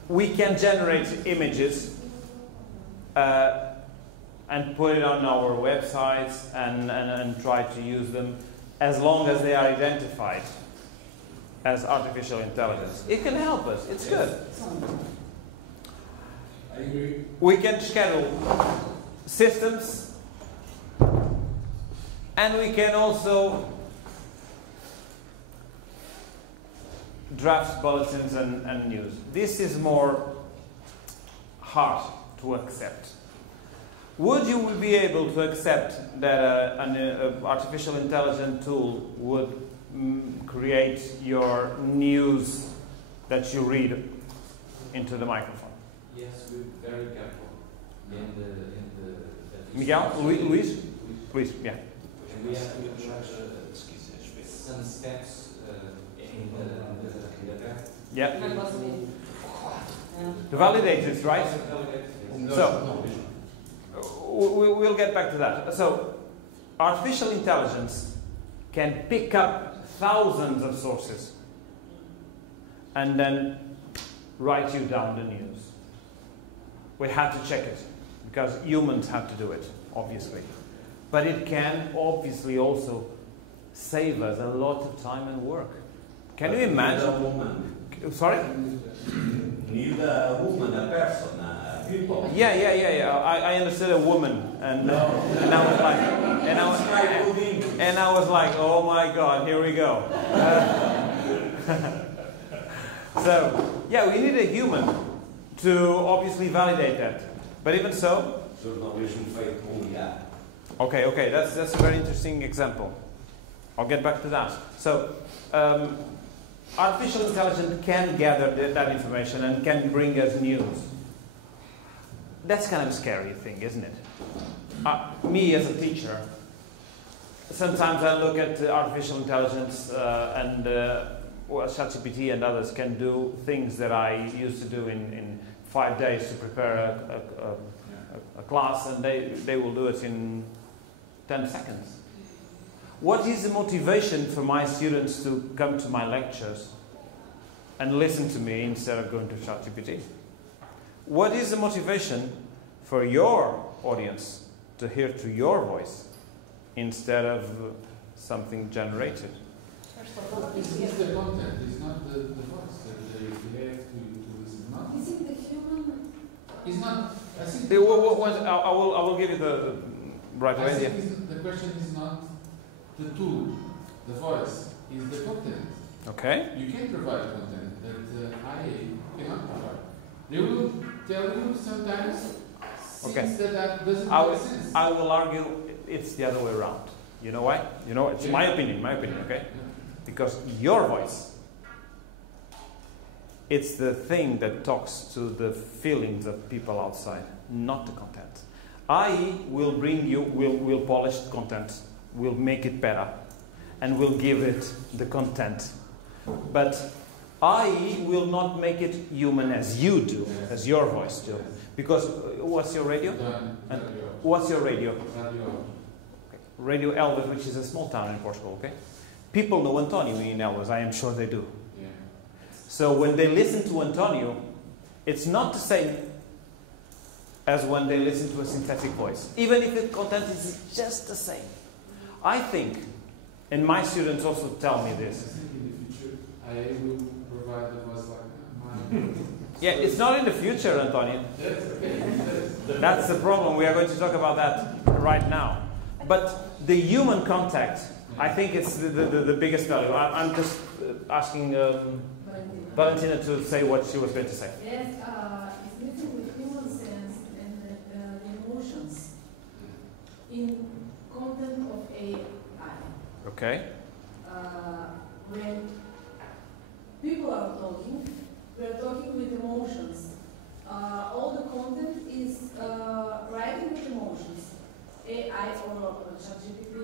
We can generate images and put it on our websites and try to use them as long as they are identified as artificial intelligence. It can help us. It's good. I agree. We can schedule systems, and we can also draft bulletins and news. This is more hard to accept. Would you be able to accept that an artificial intelligence tool would create your news that you read into the microphone? Yes, we're very careful. Miguel? Luís? Luís, yeah. We have to some steps in the draft. Yeah. To validate it, right? So, we'll get back to that. So, artificial intelligence can pick up thousands of sources and then write you down the news. We have to check it because humans have to do it, obviously. But it can obviously also save us a lot of time and work. Can you imagine? A woman. Sorry? Need a woman, a person, a people. Yeah. I understood a woman, and I was like, oh my God, here we go. So yeah, we need a human to obviously validate that. But even so. Okay, that's a very interesting example. I'll get back to that. So, artificial intelligence can gather that information and can bring us news. That's kind of a scary thing, isn't it? Me as a teacher, sometimes I look at artificial intelligence and ChatGPT and others can do things that I used to do in 5 days to prepare a class, and they will do it in 10 seconds. What is the motivation for my students to come to my lectures and listen to me instead of going to ChatGPT? What is the motivation for your audience to hear to your voice instead of something generated? This is the content, it's not the voice that they have to listen. Not. Isn't the human? It's not. I think. I will give you the right way. The question is not the tool, the voice, is the content. Okay. You can provide content that IA cannot provide. They will tell you sometimes things that doesn't make sense. I will argue it's the other way around. You know why? You know, it's my opinion, okay? Because your voice, it's the thing that talks to the feelings of people outside, not the content. I will bring you, will polish the content, will make it better, and will give it the content. But I will not make it human as you do, as your voice do. Because, what's your radio? What's your radio? Radio Elvas, which is a small town in Portugal, okay? People know Antonio in Elvas, I am sure they do. Yeah. So when they listen to Antonio, it's not the same as when they listen to a synthetic voice, even if the content is just the same. I think, and my students also tell me this. I think in the future, I will provide the voice like mine. Yeah, it's not in the future, Antonio. That's okay. That's the problem. We are going to talk about that right now. But the human contact, I think it's the biggest value. I'm just asking Valentina to say what she was going to say. Yes, it's missing the human sense and the emotions in content of AI. Okay. When people are talking, we're talking with emotions. All the content is writing with emotions. AI or ChatGPT,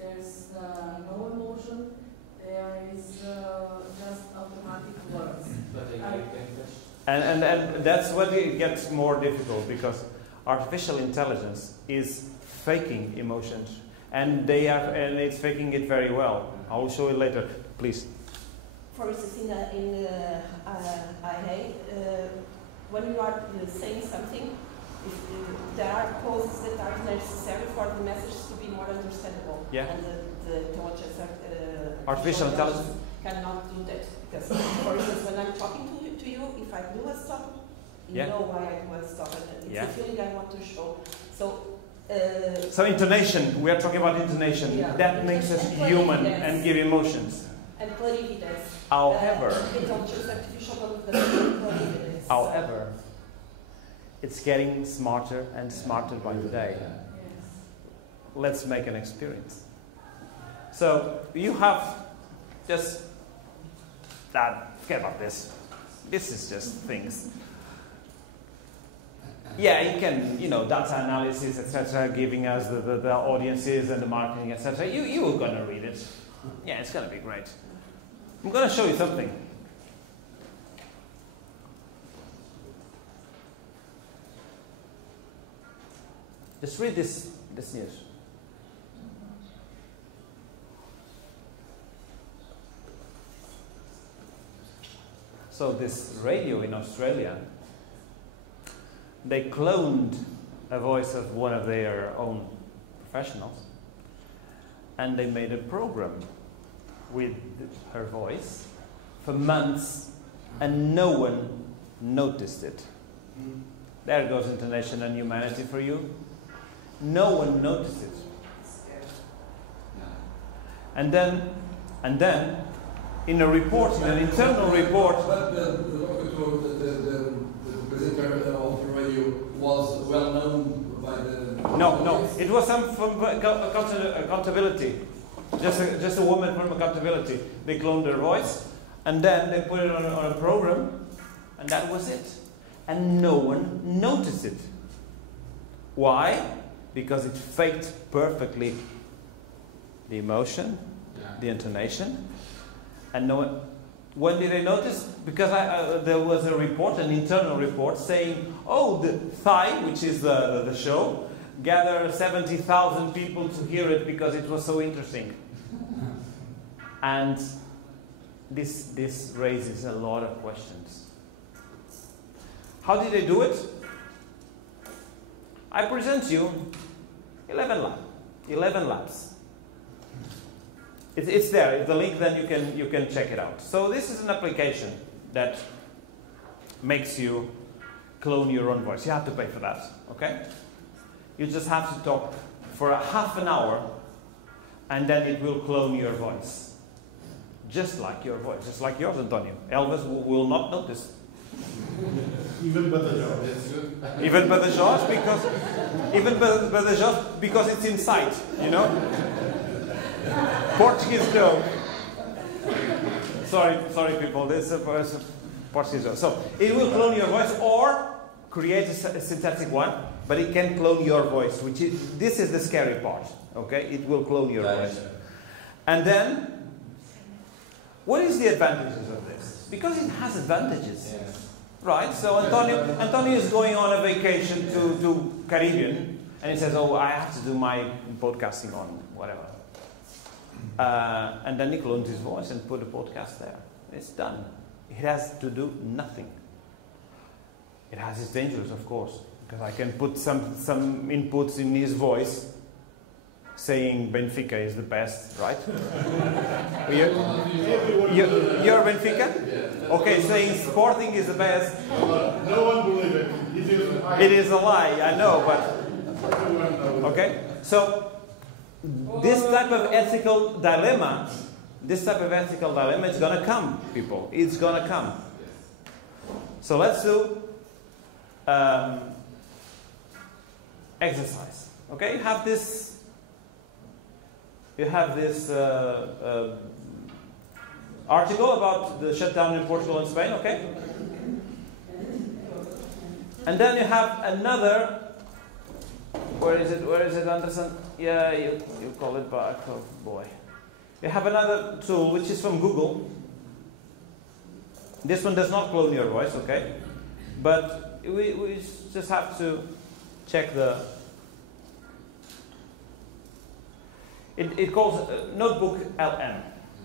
there's no emotion, there is just automatic words. And that's what it gets more difficult, because artificial intelligence is faking emotions, and it's faking it very well. I will show you later, please. For instance, in IA, when you are saying something, if there are pauses that are necessary for the message to be more understandable. Yeah. And the intelligence artificial intelligence cannot do that. Because, for instance, when I'm talking to you, if I do a stop, you know why I do a stop. And it's a feeling I want to show. So intonation, we are talking about intonation. Yeah. That makes us human and give emotions. And clarividence. However, however, it's getting smarter and smarter by the day. Yes. Let's make an experience. So you have just that. Forget about this. This is just things. Yeah, you can, data analysis, etc., giving us the audiences and the marketing, etc. You are gonna read it. Yeah, it's gonna be great. I'm gonna show you something. Just read this news. So this radio in Australia, they cloned a voice of one of their own professionals, and they made a program with her voice for months, and no one noticed it. There goes International and Humanity for you. No one noticed it. And then, in a report, in an internal report. But the presenter of the radio was well known by the. No, it was some from accountability. Just a woman from accountability. They cloned her voice, and then they put it on a program, and that was it. And no one noticed it. Why? Because it faked perfectly the emotion, the intonation, and no one. When did I notice? Because there was a report, an internal report, saying, "Oh, the Thai, which is the show, gathered 70,000 people to hear it because it was so interesting." And this raises a lot of questions. How did they do it? I present you 11 labs. It's there. It's the link. Then you can check it out. So this is an application that makes you clone your own voice. You have to pay for that. Okay? You just have to talk for a half an hour, and then it will clone your voice, just like your voice, just like yours, Antonio. Elvis will not notice. Even Badajoz. Even Badajoz, because it's inside, you know. Portuguese joke. Sorry, people. This is a Portuguese joke. So it will clone your voice or create a synthetic one, but it can clone your voice, this is the scary part. Okay, it will clone your voice. And then, what is the advantages of this? Because it has advantages. Yes. Right, so Antonio is going on a vacation to Caribbean, and he says, "Oh, I have to do my podcasting on whatever." And then he clones his voice and put a podcast there. It's done. It has to do nothing. It has its dangers, of course, because I can put some inputs in his voice, saying Benfica is the best, right? You're Benfica? Okay, saying Sporting is the best. No one believes it. It is a lie, I know, but... Okay, so this type of ethical dilemma is going to come, people. It's going to come. So let's do exercise. Okay, you have this article about the shutdown in Portugal and Spain, okay? And then you have another, where is it, Anderson? Yeah, you call it back, oh boy. You have another tool, which is from Google. This one does not clone your voice, okay? But we just have to check the... It calls Notebook LM.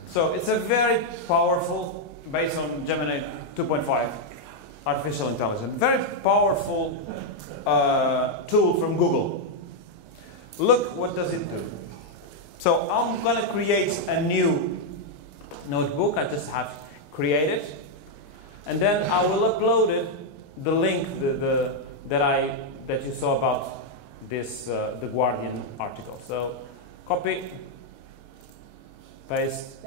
So it's a very powerful, based on Gemini 2.5 artificial intelligence, very powerful tool from Google. Look, what does it do? So I'm going to create a new notebook. I just have created, and then I will upload it, the link that you saw about this the Guardian article. So copy, paste,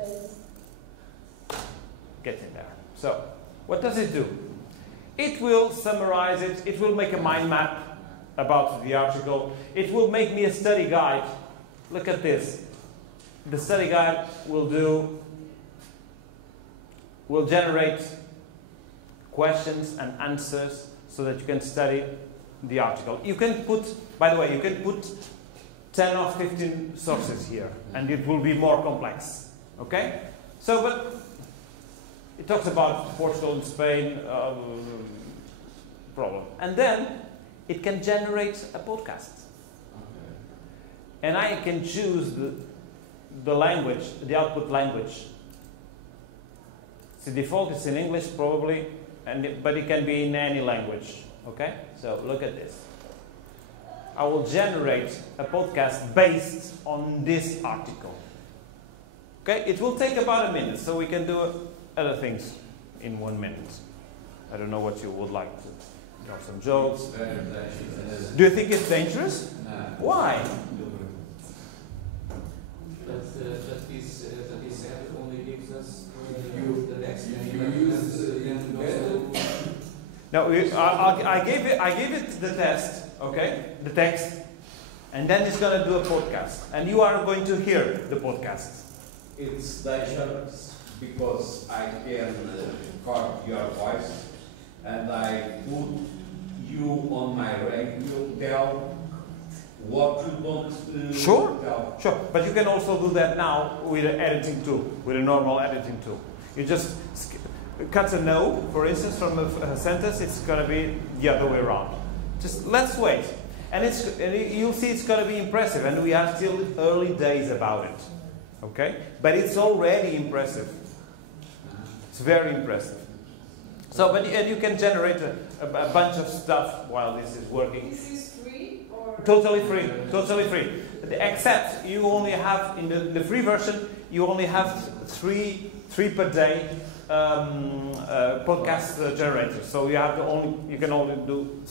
get in there. So what does it do? It will summarize it. It will make a mind map about the article. It will make me a study guide. Look at this. The study guide will generate questions and answers so that you can study the article. You can put, by the way, you can put 10 or 15 sources here, and it will be more complex. Okay? So, but it talks about Portugal and Spain problem. And then it can generate a podcast. and I can choose the language, the output language. The default is in English probably, but it can be in any language. Okay? So look at this. I will generate a podcast based on this article. Okay? It will take about a minute, so we can do other things in 1 minute. I don't know what you would like to know, some jokes. Do you think it's dangerous? No. Why? That this app only gives us the text. No, I gave it the test, okay, the text, and then it's going to do a podcast, and you are going to hear the podcast. It's dangerous because I can record your voice, and I put you on my radio, tell what you don't tell. Sure, but you can also do that now with an editing tool, with a normal editing tool. You just cut a no, for instance, from a sentence, it's going to be the other way around. Just let's wait. And you'll see it's going to be impressive, and we are still early days about it. Okay? But it's already impressive. It's very impressive. So, and you can generate a bunch of stuff while this is working. This is free or? Totally free, totally free. Except you only have, in the free version, you only have three per day podcast generators. So you can only do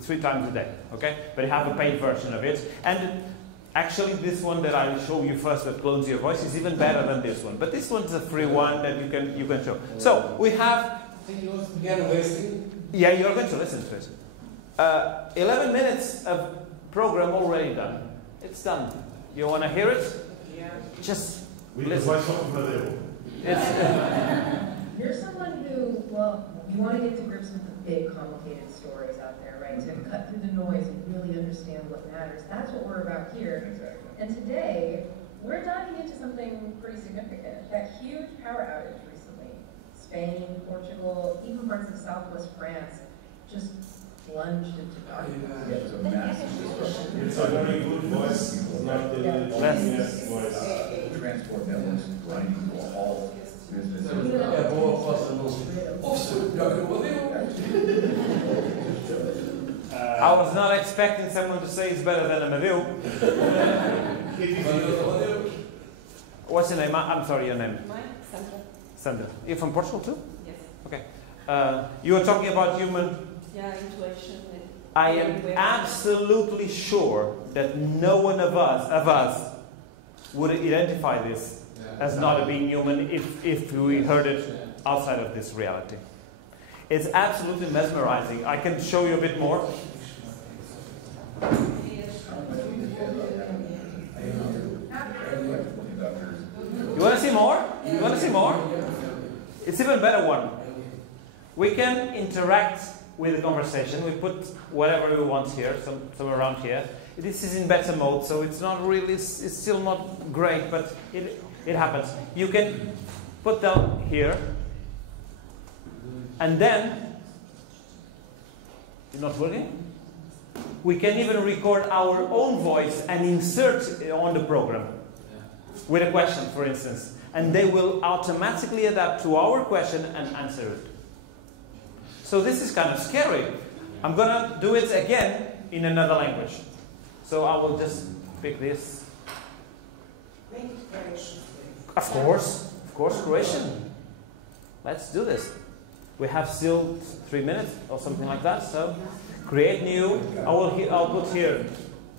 3 times a day. Okay, but you have a paid version of it. And actually, this one that I show you first, that clones your voice, is even better than this one. But this one's a free one that you can show. So we have. Yeah, you're going to listen to it. 11 minutes of program already done. It's done. You want to hear it? Yeah. Just listen. You're someone who, well, you want to get to grips with the big, complicated stories out there, right? To cut through the noise and really understand what matters. That's what we're about here. Exactly. And today, we're diving into something pretty significant. That huge power outage recently. Spain, Portugal, even parts of southwest France just plunged into darkness. It was a massive disruption. It's a very good voice, not the genius voice. Transport networks grinding to a halt. I was not expecting someone to say it's better than Amadeu. What's your name? I'm sorry, your name? Mine, Sandra. Sandra. You're from Portugal too? Yes. Okay. You were talking about human. Yeah, intuition. I am absolutely sure that no one of us would identify this as not being human if we heard it outside of this reality. It's absolutely mesmerizing. I can show you a bit more. You want to see more? You want to see more? It's even better one. We can interact with the conversation. We put whatever we want here, some around here. This is in beta mode, so it's not really, it's still not great, but it happens. You can put down here, and then, it's not working? We can even record our own voice and insert it on the program with a question, for instance, and they will automatically adapt to our question and answer it. So this is kind of scary. I'm going to do it again in another language. So I will just pick this. Of course, Croatian. Let's do this. We have still 3 minutes or something like that. So create new. I'll put here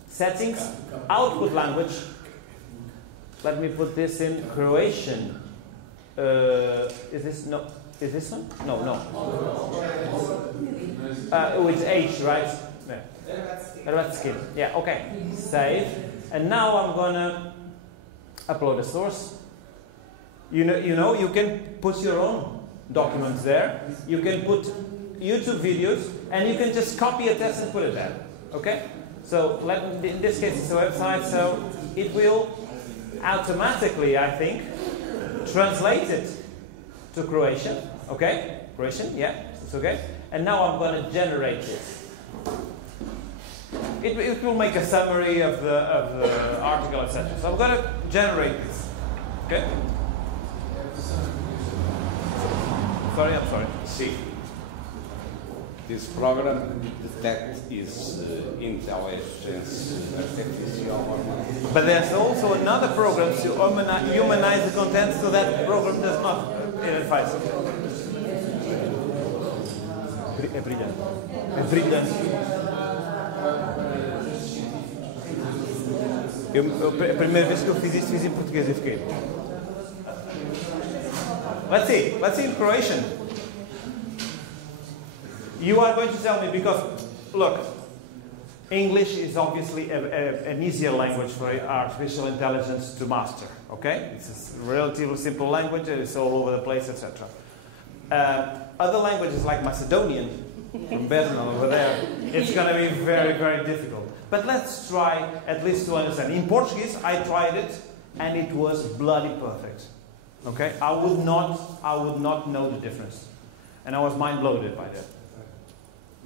settings, output language. Let me put this in Croatian. Is this no? Is this one? No. With H, right? Hrvatski. Yeah, okay. Save. And now I'm gonna upload a source. You know, you can put your own documents there. You can put YouTube videos, and you can just copy a text and put it there. Okay? So in this case, it's a website, so it will automatically, I think, translate it to Croatian. Okay? Croatian, yeah, it's okay. And now I'm going to generate this. it will make a summary of the article, etc. So I'm going to generate this. Okay? Sorry, I'm sorry. See, this program detects is intelligence artificial. But there's also another program to humanize the content, so that program does not identify something. É brilhante. É brilhante. A primeira vez que eu fiz isto, fiz em português e fiquei. Let's see in Croatian. You are going to tell me, because, look, English is obviously an easier language for artificial intelligence to master, okay? It's a relatively simple language, it's all over the place, etc. Other languages like Macedonian, from Bernal over there, it's going to be very, very difficult. But let's try at least to understand. In Portuguese, I tried it, and it was bloody perfect. Okay? I would not know the difference. And I was mind-blown by that.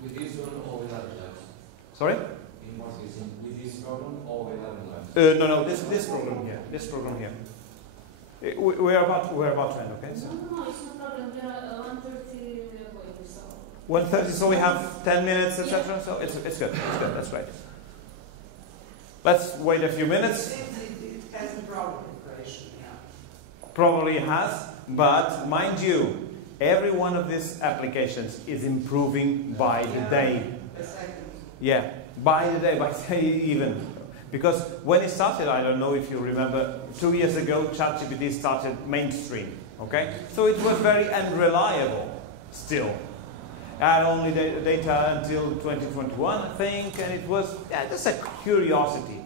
With this one or without that? Sorry? In Portuguese, with this program or without that? No, this program here. This program here. We're about to end, okay? So. No, it's no problem. There are 1:30 so. 1:30, so we have 10 minutes, etc. So it's good. It's good. That's right. Let's wait a few minutes. It has a problem in Croatian, yeah. Probably has, but mind you, every one of these applications is improving by the day. Yeah, by the day, by the day even. Because when it started, I don't know if you remember, 2 years ago, ChatGPT started mainstream. Okay, so it was very unreliable still. Had only data until 2021, I think, and it was just a curiosity.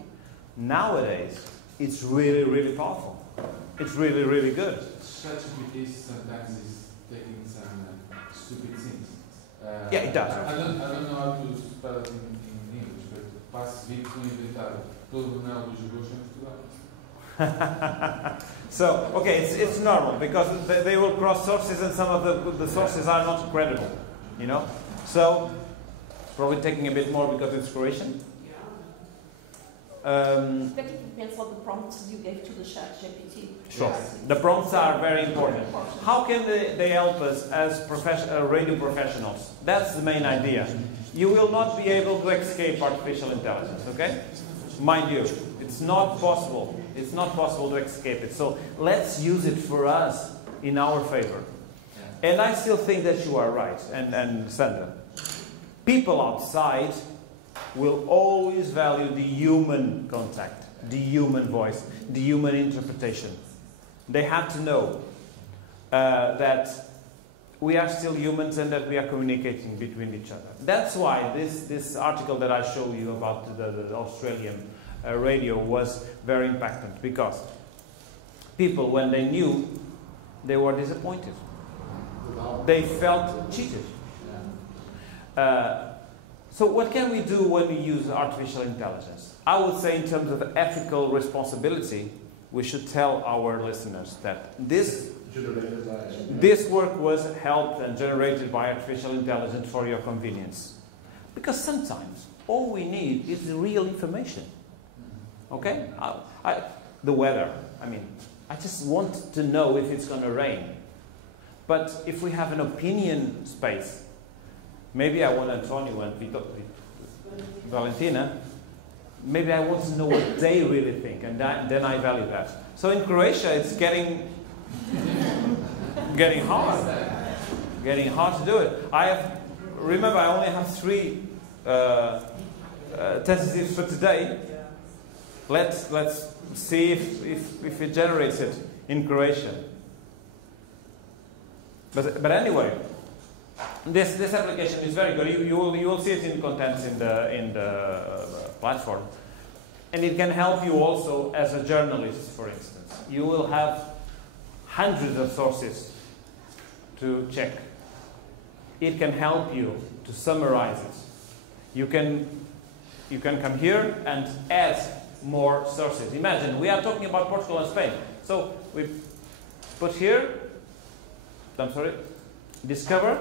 Nowadays, it's really, really powerful. It's really, really good. ChatGPT sometimes is taking some stupid things. Yeah, it does. I don't know how to spell it in English, but passo vídeo inventar todo o dos jogos em Portugal. So, okay, it's normal, because they will cross sources, and some of the sources are not credible. You know, so probably taking a bit more because it's Croatian. But it depends on the prompts you gave to the ChatGPT. Sure, the prompts are very important. How can they help us as radio professionals? That's the main idea. You will not be able to escape artificial intelligence. Okay, mind you, it's not possible. It's not possible to escape it. So let's use it for us in our favor. And I still think that you are right, and Sandra. People outside will always value the human contact, the human voice, the human interpretation. They have to know that we are still humans and that we are communicating between each other. That's why this article that I showed you about the Australian radio was very impactful, because people, when they knew, they were disappointed. They felt cheated. So what can we do when we use artificial intelligence? I would say, in terms of ethical responsibility, we should tell our listeners that this work was helped and generated by artificial intelligence for your convenience. Because sometimes all we need is the real information. Okay? The weather. I mean, I just want to know if it's going to rain. But if we have an opinion space, maybe I want Antonio and Valentina, maybe I want to know what they really think, and then I value that. So in Croatia, it's getting hard. Getting hard to do it. Remember, I only have 3 tentatives for today. Let's see if it generates it in Croatian. But anyway, this application is very good. You will see it in contents in the platform, and it can help you also as a journalist. For instance, you will have hundreds of sources to check. It can help you to summarize it. You can come here and add more sources. Imagine we are talking about Portugal and Spain, so we put here. I'm sorry. Discover.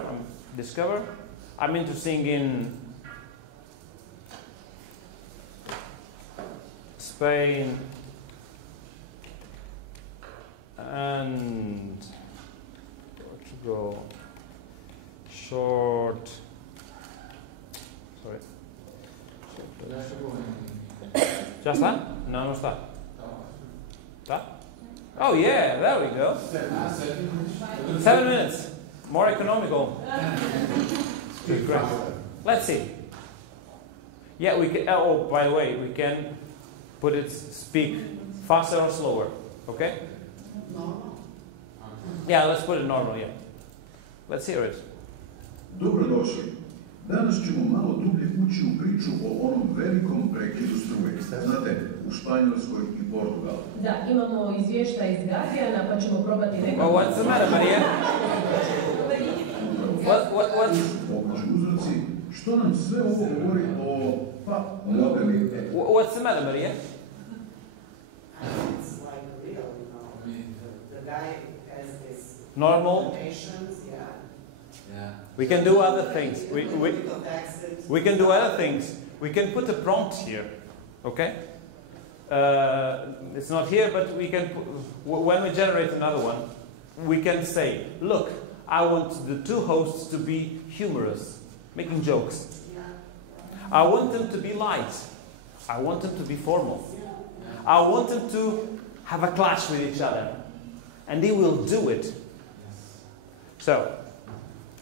I'm into singing Spain and Portugal. Short. Sorry. Já está? Não, não está. Tá? Oh yeah, there we go. 7 minutes. More economical. Great. Let's see. Yeah, we can. Oh, by the way, we can put it speak faster or slower. Okay? Normal. Yeah, let's put it normal. Yeah. Let's hear it. Dobrodošli. Danas ćemo malo dublje ući u priču o onom velikom prekidu struje. Znate, u Španjolskoj i Portugalu. Da, imamo izvještaj iz Guardiana, pa ćemo probati neko... Well, what's the matter, Maria? What? Mogući uzroci, što nam sve ovo govori o, pa, modernim... What's the matter, Maria? It's like real, you know. The guy has this Normal. limitations, yeah. We can do other things. We can do other things. We can put a prompt here, okay? It's not here, but we can. When we generate another one, we can say, "Look, I want the two hosts to be humorous, making jokes. I want them to be light. I want them to be formal. I want them to have a clash with each other, and they will do it." So.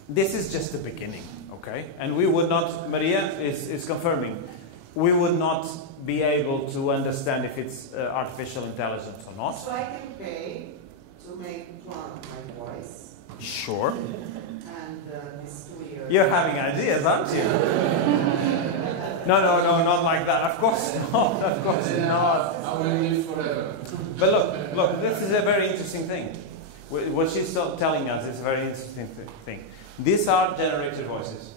This is just the beginning, okay? And we would not, Maria is confirming, we would not be able to understand if it's artificial intelligence or not. So I can pay to make clone my voice. Sure. And this weird... You're having ideas, aren't you? No, not like that. Of course not. Of course not. I will live forever. But look, this is a very interesting thing. What she's telling us is a very interesting thing. These are generated voices.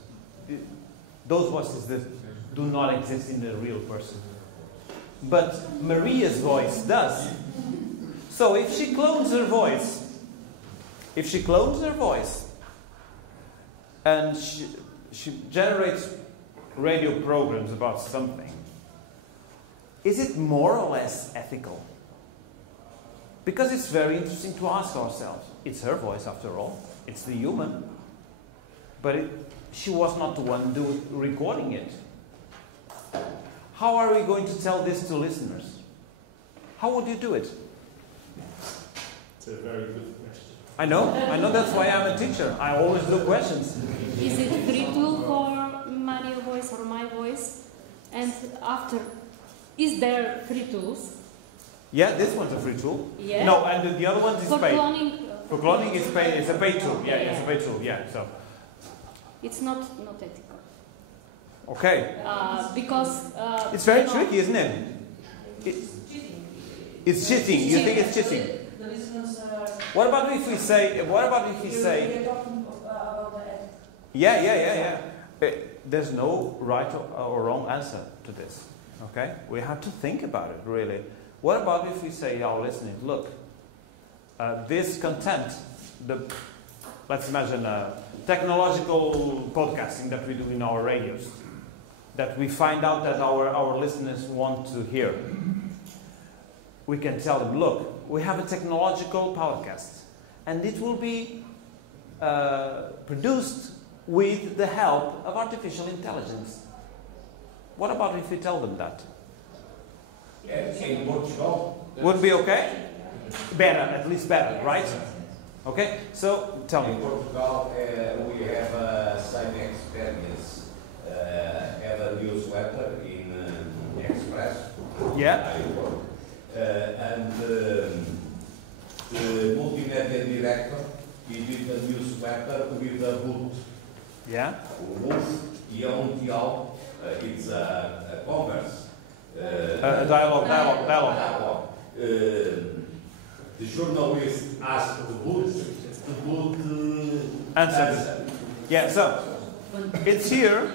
Those voices that do not exist in the real person. But Maria's voice does. So if she clones her voice, and she generates radio programs about something, is it more or less ethical? Because it's very interesting to ask ourselves. It's her voice after all. It's the human. But she was not the one recording it. How are we going to tell this to listeners? How would you do it? It's a very good question. I know, that's why I'm a teacher. I always do questions. Is it free tool for Mario voice or my voice? And after, is there free tools? Yeah, this one's a free tool. Yeah. No, and the other one is for paid. Cloning, for cloning, it's paid. It's a paid tool. Yeah, it's a paid tool. Yeah, so. It's not ethical. Okay. Because it's very tricky, isn't it? It's cheating. You think it's cheating? What about if we say? Yeah. There's no right or wrong answer to this. Okay, we have to think about it really. What about if we say, "Our listeners, look, this content, let's imagine technological podcasting that we do in our radios, that we find out that our listeners want to hear. We can tell them, look, we have a technological podcast, and it will be produced with the help of artificial intelligence." What about if we tell them that? In Portugal. Would be okay? Better, at least better, right? Okay, so tell me. In Portugal, we have same experience. Have a newsletter in Express. Yeah. And the multimedia director, he did a newsletter with a boot. Yeah. It's a converse. A dialogue. The journalist asked the boot answer. Yeah, so it's here.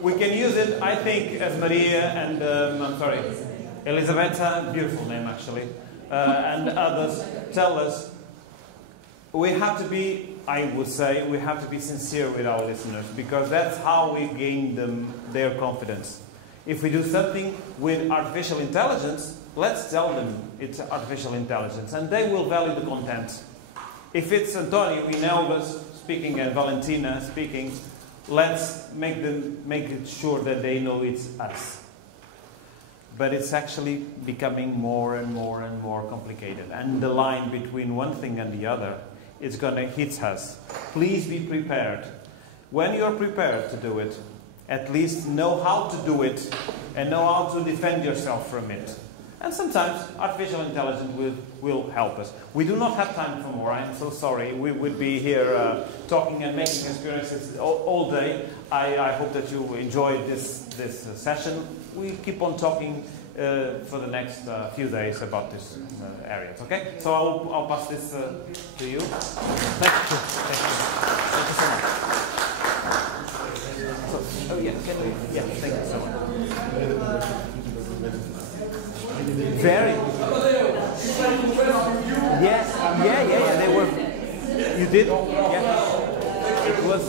We can use it, I think, as Maria and Elisabetta, beautiful name actually, and others tell us. We have to be, I would say, we have to be sincere with our listeners, because that's how we gain their confidence. If we do something with artificial intelligence, let's tell them it's artificial intelligence, and they will value the content. If it's Antonio Inelvas speaking and Valentina speaking, let's make it sure that they know it's us. But it's actually becoming more and more and more complicated, and the line between one thing and the other is going to hit us. Please be prepared. When you're prepared to do it, at least know how to do it and know how to defend yourself from it. And sometimes artificial intelligence will help us. We do not have time for more. I'm so sorry. We would be here talking and making experiences all day. I hope that you enjoyed this session. We keep on talking for the next few days about this areas. Okay? So I'll pass this to you. Thank you. Thank you so much. So, oh yeah, thank you so much. Very. Yes, yeah. They were. You did? Yeah. It was.